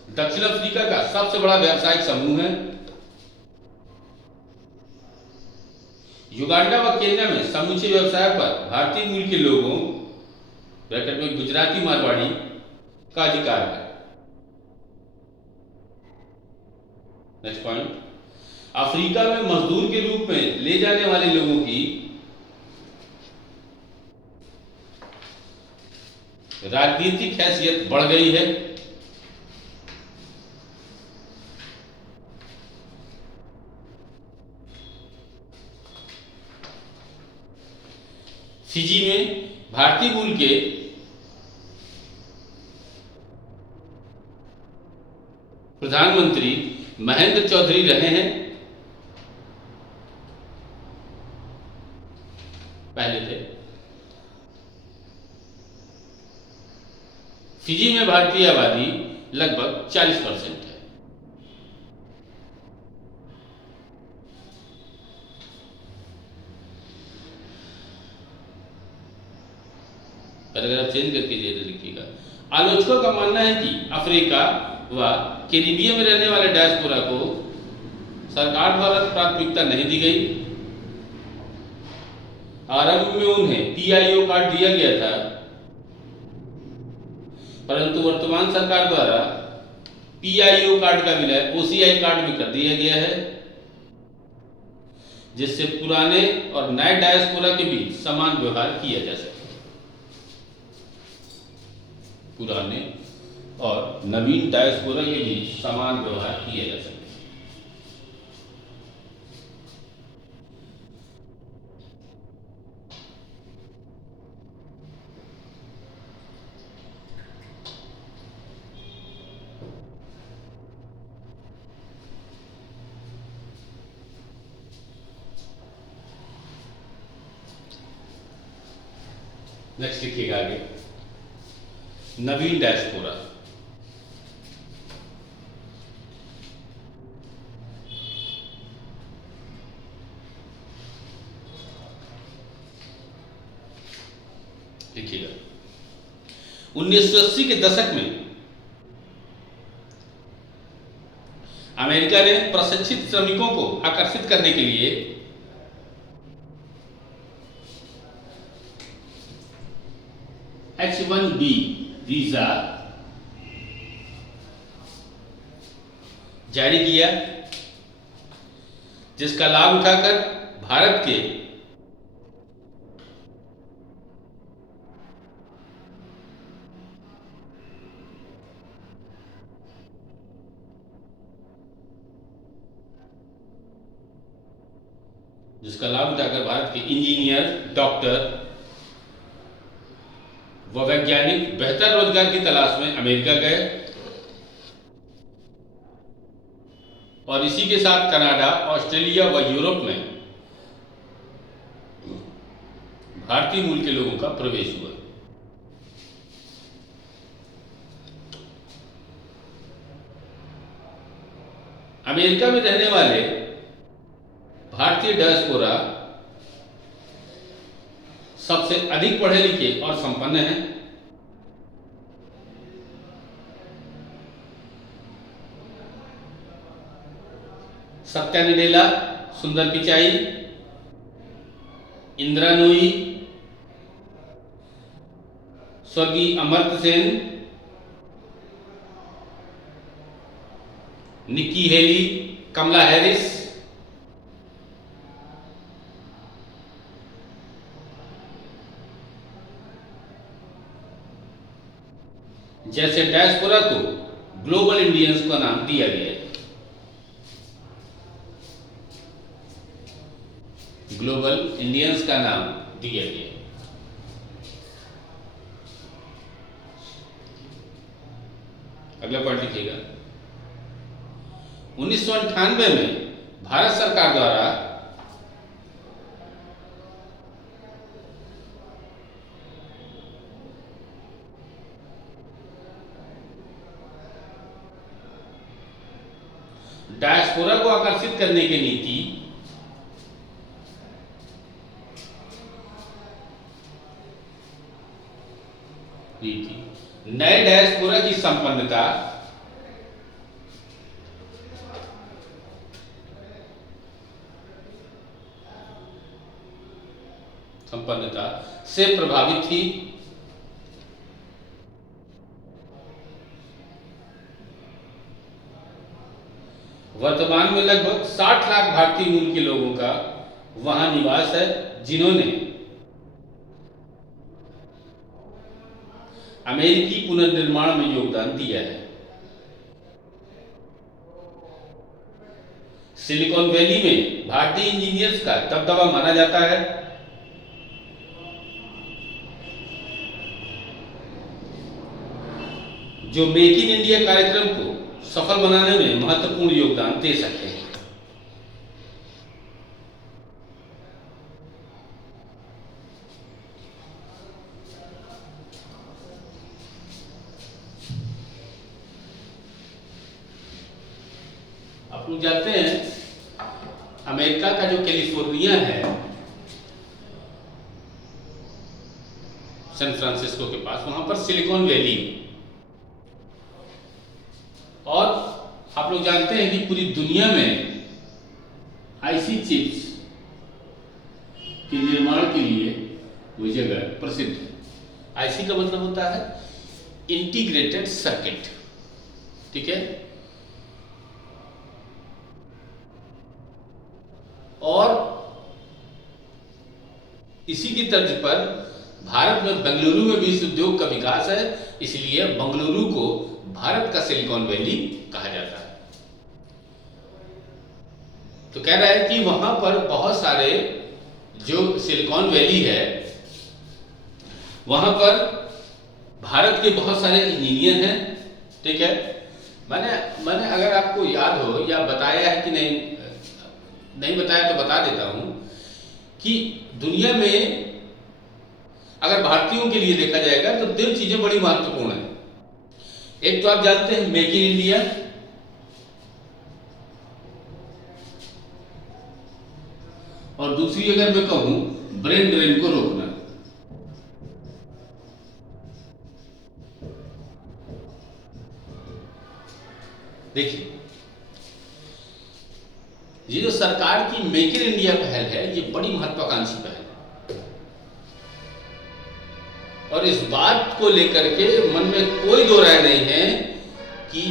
दक्षिण अफ्रीका का सबसे बड़ा व्यावसायिक समूह है। युगांडा व केन्या में समूचे व्यवसाय पर भारतीय मूल के लोगों ब्रैकेट में गुजराती मारवाड़ी का अधिकार है। नेक्स्ट पॉइंट, अफ्रीका में मजदूर के रूप में ले जाने वाले लोगों की राजनीतिक हैसियत बढ़ गई है। फिजी में भारतीय मूल के प्रधानमंत्री महेंद्र चौधरी रहे हैं, पहले थे। फिजी में भारतीय आबादी लगभग 40% है। पैराग्राफ चेंज करके लिखिएगा। आलोचकों का मानना है कि अफ्रीका व कैरिबियन में रहने वाले डायस्पोरा को सरकार द्वारा प्राथमिकता नहीं दी गई। आरंभ में उन्हें पीआईओ कार्ड दिया गया था, परंतु वर्तमान सरकार द्वारा पीआईओ कार्ड का विलय ओसीआई कार्ड में कर दिया गया है, जिससे पुराने और नए डायस्पोरा के बीच समान व्यवहार किया जा सके। पुराने और नवीन डायस्पोरा के बीच समान व्यवहार किया जा सके। नेक्स्ट लिखिएगा आगे, नवीन डायस्पोरा। लिखिएगा 1980 के दशक में अमेरिका ने प्रशिक्षित श्रमिकों को आकर्षित करने के लिए H-1B वीजा जारी किया, जिसका लाभ उठाकर भारत के इंजीनियर, डॉक्टर व वैज्ञानिक बेहतर रोजगार की तलाश में अमेरिका गए और इसी के साथ कनाडा, ऑस्ट्रेलिया व यूरोप में भारतीय मूल के लोगों का प्रवेश हुआ। अमेरिका में रहने वाले भारतीय डायस्पोरा सबसे अधिक पढ़े लिखे और संपन्न हैं। सत्या नडेला, सुंदर पिचाई, इंदिरा नूई, स्वर्गीय अमर्त्य सेन, निक्की हेली, कमला हैरिस, जैसे डायस्पोरा को ग्लोबल इंडियंस का नाम दिया गया है। ग्लोबल इंडियंस का नाम दिया गया। अगला पॉइंट लिखिएगा। 1998 में भारत सरकार द्वारा डायस्पोरा को आकर्षित करने की नीति नए डायस्पोरा की संपन्नता से प्रभावित थी। वर्तमान में लगभग 60 लाख भारतीय मूल के लोगों का वहां निवास है, जिन्होंने अमेरिकी पुनर्निर्माण में योगदान दिया है। सिलिकॉन वैली में भारतीय इंजीनियर्स का दबदबा माना जाता है। जो मेक इन इंडिया कार्यक्रम को सफल बनाने में महत्वपूर्ण योगदान दे सकते हैं। आप लोग जानते हैं अमेरिका का जो कैलिफोर्निया है, सैन फ्रांसिस्को के पास, वहां पर सिलिकॉन वैली, और आप लोग जानते हैं कि पूरी दुनिया में आईसी चिप्स के निर्माण के लिए वो जगह प्रसिद्ध है। आईसी का मतलब होता है इंटीग्रेटेड सर्किट, ठीक है। और इसी की तर्ज पर भारत में बेंगलुरु में भी इस उद्योग का विकास है, इसलिए बेंगलुरु को भारत का सिलिकॉन वैली कहा जाता है। तो कह रहा है कि वहां पर बहुत सारे जो सिलिकॉन वैली है, वहां पर भारत के बहुत सारे इंजीनियर हैं, ठीक है। मैंने अगर आपको याद हो या बताया है कि नहीं बताया तो बता देता हूं कि दुनिया में अगर भारतीयों के लिए देखा जाएगा तो 2 चीजें बड़ी महत्वपूर्ण हैं। एक तो आप जानते हैं मेक इन इंडिया, और दूसरी अगर मैं कहूं ब्रेन ड्रेन को रोकना। देखिए, ये जो सरकार की मेक इन इंडिया पहल है, ये बड़ी महत्वाकांक्षी पहल है, और इस बात को लेकर के मन में कोई दो राय नहीं है कि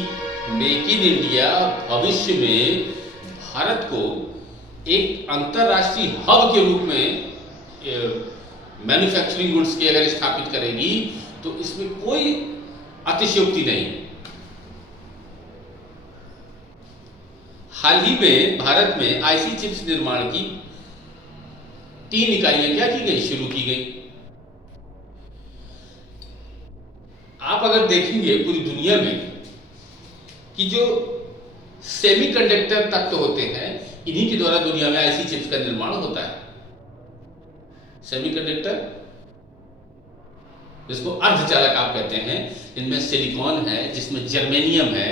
मेक इन इंडिया भविष्य में भारत को एक अंतरराष्ट्रीय हब के रूप में मैन्युफैक्चरिंग गुड्स के अगर स्थापित करेगी तो इसमें कोई अतिशयोक्ति नहीं। हाल ही में भारत में आईसी चिप्स निर्माण की 3 इकाइयां क्या की गई, शुरू की गई। आप अगर देखेंगे पूरी दुनिया में कि जो सेमीकंडक्टर तत्व होते हैं, इन्हीं के द्वारा दुनिया में आईसी चिप्स का निर्माण होता है। सेमीकंडक्टर, जिसको अर्धचालक आप कहते हैं, इनमें सिलिकॉन है, जिसमें जर्मेनियम है,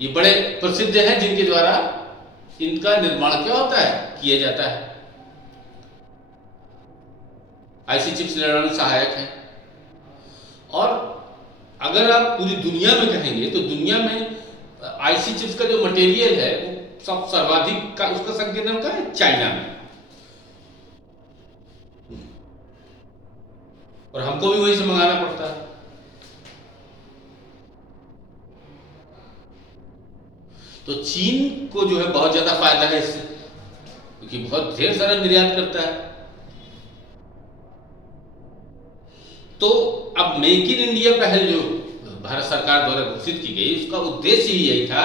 ये बड़े प्रसिद्ध हैं, जिनके द्वारा इनका निर्माण क्या होता है, किया जाता है। आईसी चिप्स निर्माण में सहायक है। और अगर आप पूरी दुनिया में कहेंगे तो दुनिया में आईसी चिप्स का जो मटेरियल है वो सब सर्वाधिक का उसका संकेंद्रण का है चाइना में, और हमको भी वहीं से मंगाना पड़ता है। तो चीन को जो है बहुत ज्यादा फायदा है इससे, क्योंकि बहुत ढेर सारा निर्यात करता है। तो अब मेक इन इंडिया पहल जो भारत सरकार द्वारा घोषित की गई, उसका उद्देश्य ही यही था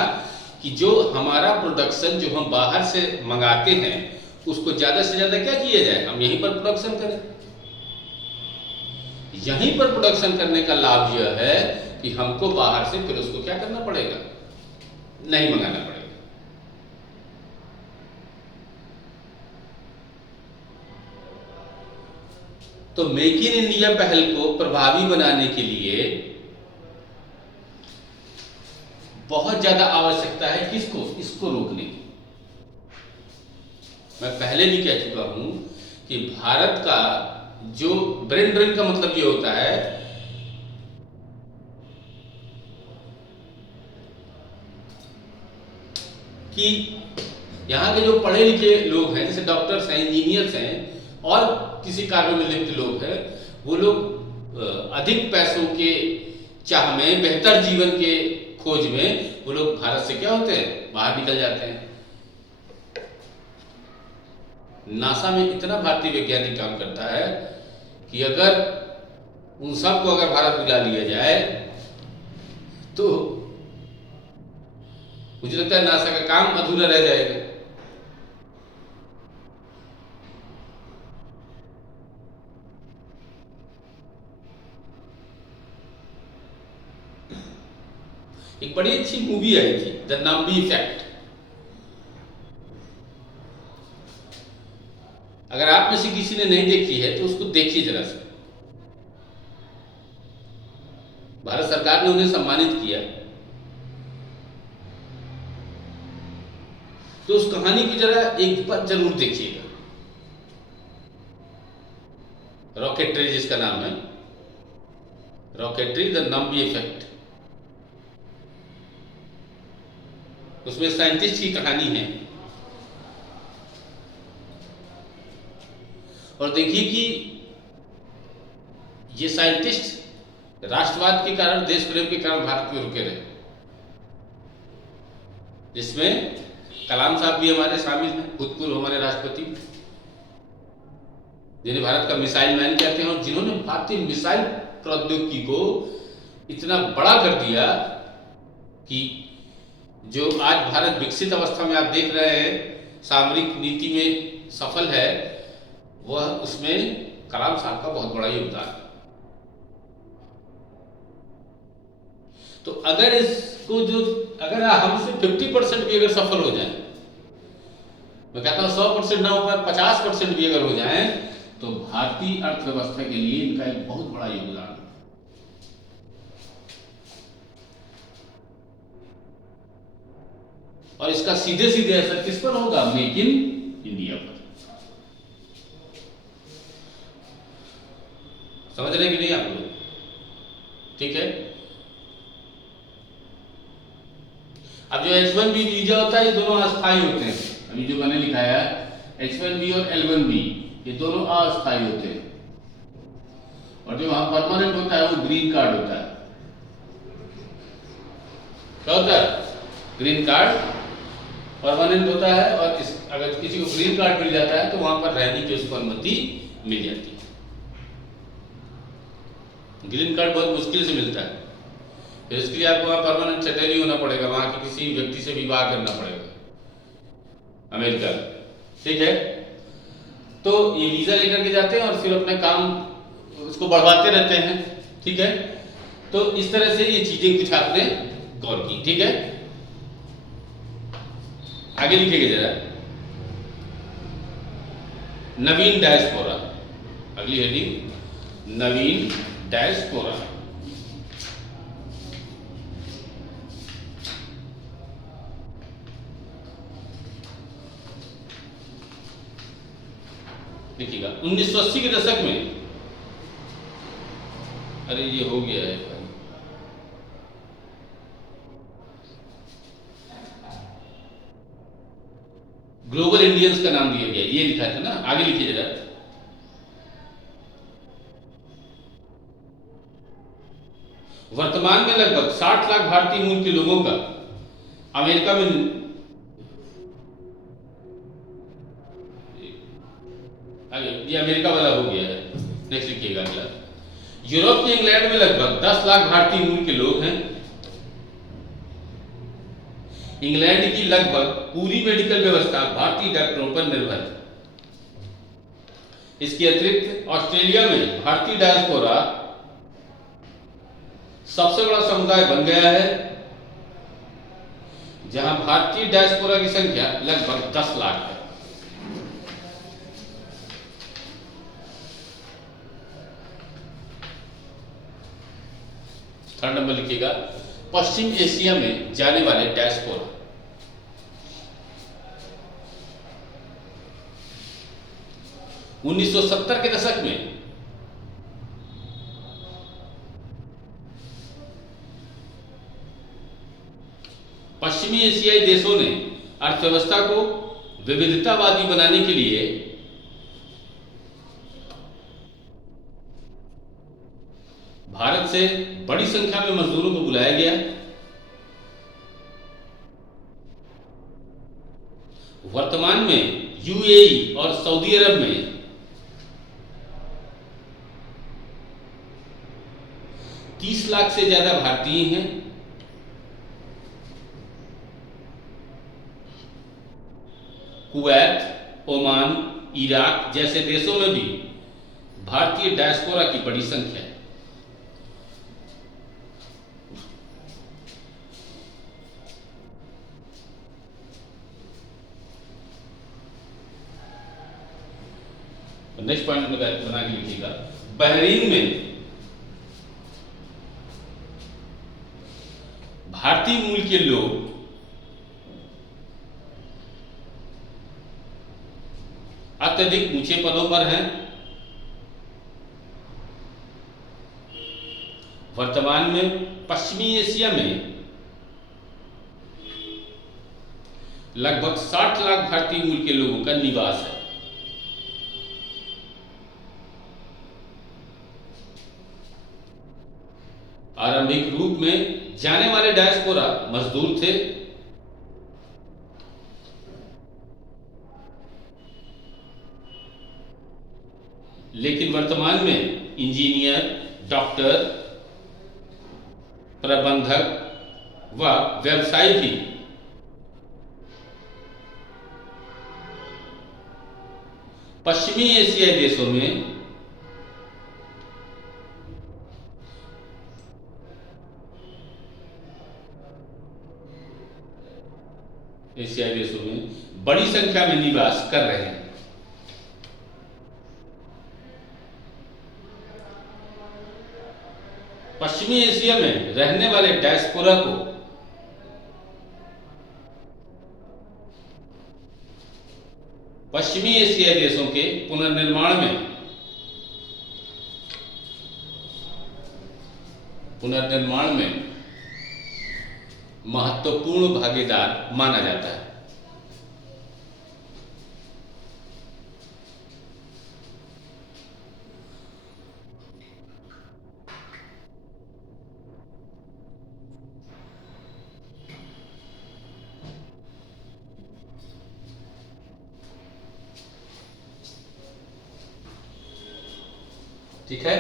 कि जो हमारा प्रोडक्शन जो हम बाहर से मंगाते हैं उसको ज्यादा से ज्यादा क्या किया जाए, हम यहीं पर प्रोडक्शन करें। यहीं पर प्रोडक्शन करने का लाभ यह है कि हमको बाहर से फिर उसको क्या करना पड़ेगा, नहीं मंगाना पड़ेगा। तो मेक इन इंडिया पहल को प्रभावी बनाने के लिए बहुत ज्यादा आवश्यकता है किसको, इसको रोकने की। मैं पहले भी कह चुका हूं कि भारत का जो ब्रेन ड्रेन का मतलब ये होता है कि यहां के जो पढ़े लिखे लोग हैं, जैसे डॉक्टर्स हैं, इंजीनियर्स हैं और किसी कार्य में लिप्त लोग हैं, वो लोग अधिक पैसों के चाह में, बेहतर जीवन के खोज में वो लोग भारत से क्या होते हैं, बाहर निकल जाते हैं। नासा में इतना भारतीय वैज्ञानिक काम करता है कि अगर उन सबको अगर भारत बुला लिया जाए तो मुझे लगता है नासा का काम अधूरा रह जाएगा। एक बड़ी अच्छी मूवी आई थी, द नंबी इफेक्ट। अगर आप में से किसी ने नहीं देखी है तो उसको देखिए जरा सा। भारत सरकार ने उन्हें सम्मानित किया, तो उस कहानी को जरा एक बार जरूर देखिएगा। रॉकेट्री जिसका नाम है, रॉकेट्री द नंबी इफेक्ट। उसमें साइंटिस्ट की कहानी है, और देखिए कि ये साइंटिस्ट राष्ट्रवाद के कारण, देश प्रेम के कारण भारत में रुके रहे, जिसमें कलाम साहब भी हमारे शामिल हैं, भूतपूर्व हमारे राष्ट्रपति, जिन्हें भारत का मिसाइल मैन कहते हैं और जिन्होंने भारतीय मिसाइल प्रौद्योगिकी को इतना बड़ा कर दिया कि जो आज भारत विकसित अवस्था में आप देख रहे हैं, सामरिक नीति में सफल है, वह उसमें कलाम साहब का बहुत बड़ा योगदान है। तो अगर इसको जो अगर हमसे 50% भी अगर सफल हो जाए, मैं कहता हूं 100% ना हो पाए 50% भी अगर हो जाए, तो भारतीय अर्थव्यवस्था के लिए इनका एक बहुत बड़ा योगदान है। और इसका सीधे सीधे असर किस पर होगा, मेक इन इंडिया पर। समझ रहे कि नहीं आप लोग? ठीक है। अब जो H1B वीजा होता है, ये दोनों अस्थायी होते हैं। अभी जो मैंने लिखा है H1B और L1B, ये दोनों अस्थायी होते हैं। और जो वहां परमानेंट होता है वो ग्रीन कार्ड होता है। क्या होता है? ग्रीन कार्ड परमानेंट होता है, और अगर किसी को ग्रीन कार्ड मिल जाता है तो वहां पर रहने की उसको अनुमति मिल जाती है। ग्रीन कार्ड बहुत मुश्किल से मिलता है, फिर इसके लिए आपको वहां परमानेंट सेटल ही होना पड़ेगा, वहां के किसी व्यक्ति से विवाह करना पड़ेगा अमेरिका। ठीक है। तो ये वीजा लेकर के जाते हैं और फिर अपने काम उसको बढ़वाते रहते हैं। ठीक है। तो इस तरह से ये चीजें कुछ आपने गौर की। ठीक है। आगे लिखेंगे जरा। नवीन डायस्पोरा, अगली हेडिंग नवीन डायस्पोरा। देखिएगा 1980 के दशक में, अरे ये हो गया है भाई, ग्लोबल इंडियंस का नाम दिया गया, ये लिखा था ना, आगे लिखिए जरा। वर्तमान में लगभग 60 लाख भारतीय मूल के लोगों का अमेरिका में, आगे ये अमेरिका वाला हो गया है, नेक्स्ट लिखिएगा अगला। यूरोप के इंग्लैंड में लगभग 10 लाख भारतीय मूल के लोग हैं। इंग्लैंड की लगभग पूरी मेडिकल व्यवस्था भारतीय डॉक्टरों पर निर्भर है। इसके अतिरिक्त ऑस्ट्रेलिया में भारतीय डायस्पोरा सबसे बड़ा समुदाय बन गया है, जहां भारतीय डायस्पोरा की संख्या लगभग 10 लाख है। थर्ड नंबर लिखिएगा, पश्चिम एशिया में जाने वाले डायस्पोरा। उन्नीस 1970 के दशक में पश्चिमी एशियाई देशों ने अर्थव्यवस्था को विविधतावादी बनाने के लिए भारत से बड़ी संख्या में मजदूरों को बुलाया गया। वर्तमान में यूएई और सऊदी अरब में तीस लाख से ज्यादा भारतीय हैं। कुवैत, ओमान, इराक जैसे देशों में भी भारतीय डायस्पोरा की बड़ी संख्या है। नेक्स्ट पॉइंट में बना के लिखिएगा, बहरीन में भारतीय मूल के लोग अत्यधिक ऊंचे पदों पर हैं। वर्तमान में पश्चिमी एशिया में लगभग 60 लाख भारतीय मूल के लोगों का निवास है। आरंभिक रूप में जाने वाले डायस्पोरा मजदूर थे। लेकिन वर्तमान में इंजीनियर, डॉक्टर, प्रबंधक व व्यवसायी भी पश्चिमी एशियाई देशों में बड़ी संख्या में निवास कर रहे हैं। पश्चिमी एशिया में रहने वाले डायस्पोरा को पश्चिमी एशियाई देशों के पुनर्निर्माण में महत्वपूर्ण भागीदार माना जाता है। ठीक है,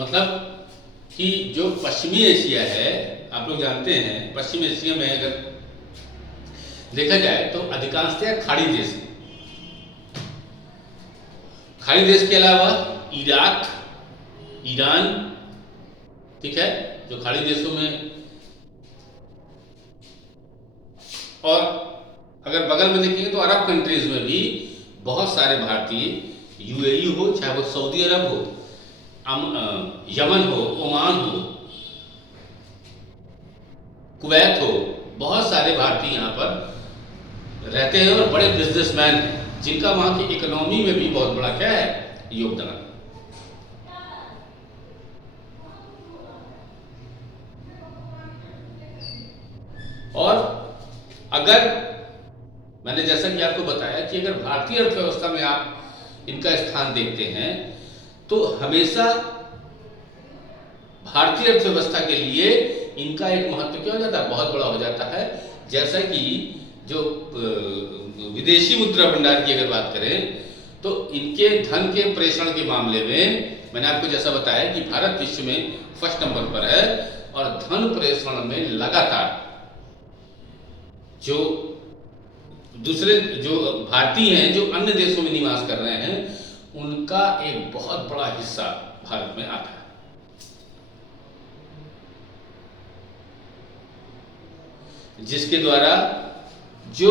मतलब कि जो पश्चिमी एशिया है, आप लोग जानते हैं पश्चिम एशिया में अगर देखा जाए तो अधिकांशतः खाड़ी देश है। खाड़ी देश के अलावा इराक, ईरान, ठीक है, जो खाड़ी देशों में, और अगर बगल में देखेंगे तो अरब कंट्रीज में भी बहुत सारे भारतीय, यूएई हो, चाहे वो सऊदी अरब हो, यमन हो, ओमान हो, कुवैत हो, बहुत सारे भारतीय यहाँ पर रहते हैं और बड़े बिजनेसमैन हैं, जिनका वहाँ की इकोनॉमी में भी बहुत बड़ा क्या है, योगदान। और अगर मैंने जैसा कि आपको बताया कि अगर भारतीय अर्थव्यवस्था में आप इनका स्थान देखते हैं तो हमेशा भारतीय अर्थव्यवस्था के लिए इनका एक महत्व क्या हो जाता है, बहुत बड़ा हो जाता है। जैसा कि जो विदेशी मुद्रा भंडार की अगर बात करें तो इनके धन के प्रेषण के मामले में मैंने आपको जैसा बताया कि भारत विश्व में फर्स्ट नंबर पर है और धन प्रेषण में लगातार जो दूसरे जो भारतीय हैं जो अन्य देशों में निवास कर रहे हैं उनका एक बहुत बड़ा हिस्सा भारत में आता है। जिसके द्वारा जो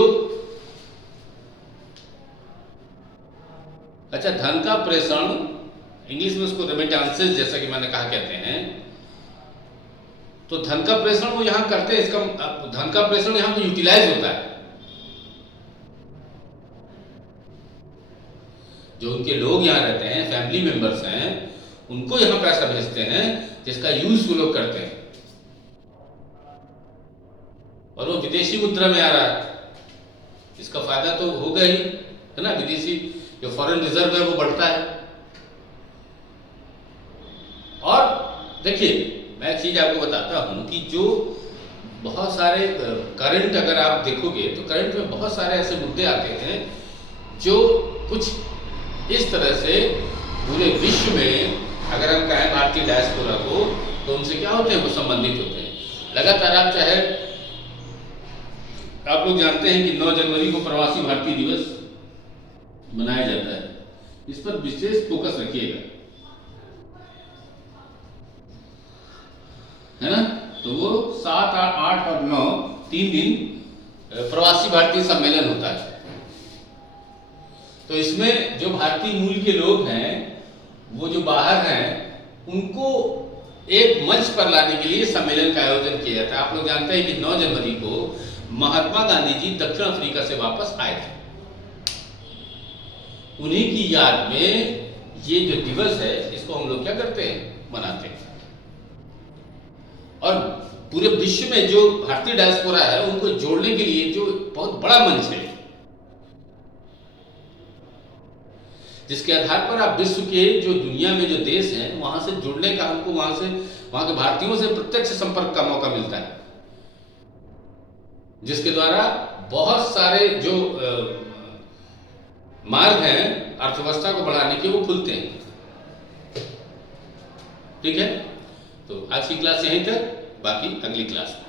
धन का प्रेषण, इंग्लिश में उसको रेमिटेंसेस जैसा कि मैंने कहा कहते हैं, तो धन का प्रेषण वो यहां करते हैं, इसका धन का प्रेषण यहां पे यूटिलाइज होता है। जो उनके लोग यहाँ रहते हैं, फैमिली मेंबर्स हैं, उनको यहाँ पैसा भेजते हैं जिसका यूज वो लोग करते हैं और वो विदेशी मुद्रा में आ रहा है। इसका फायदा तो होगा ही, है ना, विदेशी जो फॉरेन रिजर्व है वो बढ़ता है। और देखिए मैं एक चीज आपको बताता हूं कि जो बहुत सारे करंट अगर आप देखोगे तो करंट में बहुत सारे ऐसे मुद्दे आते हैं जो कुछ इस तरह से पूरे विश्व में अगर हम कहें भारतीय डायस्पोरा को तो उनसे क्या होते हैं, वो संबंधित होते हैं। लगातार आप चाहे आप लोग जानते हैं कि 9 जनवरी को प्रवासी भारतीय दिवस मनाया जाता है, इस पर विशेष फोकस रखिएगा, है ना। तो वो 7, 8 और 9 3 दिन प्रवासी भारतीय सम्मेलन होता है। तो इसमें जो भारतीय मूल के लोग हैं वो जो बाहर हैं उनको एक मंच पर लाने के लिए सम्मेलन का आयोजन किया जाता है। आप लोग जानते हैं कि 9 जनवरी को महात्मा गांधी जी दक्षिण अफ्रीका से वापस आए थे। उन्हीं की याद में ये जो दिवस है इसको हम लोग क्या करते हैं, मनाते हैं। और पूरे विश्व में जो भारतीय डायस्पोरा है उनको जोड़ने के लिए जो बहुत बड़ा मंच है, जिसके आधार पर आप विश्व के जो दुनिया में जो देश हैं वहां से जुड़ने का हमको वहां के भारतीयों से प्रत्यक्ष संपर्क का मौका मिलता है, जिसके द्वारा बहुत सारे जो मार्ग हैं अर्थव्यवस्था को बढ़ाने के वो खुलते हैं। ठीक है, तो आज की क्लास यहीं तक, बाकी अगली क्लास में।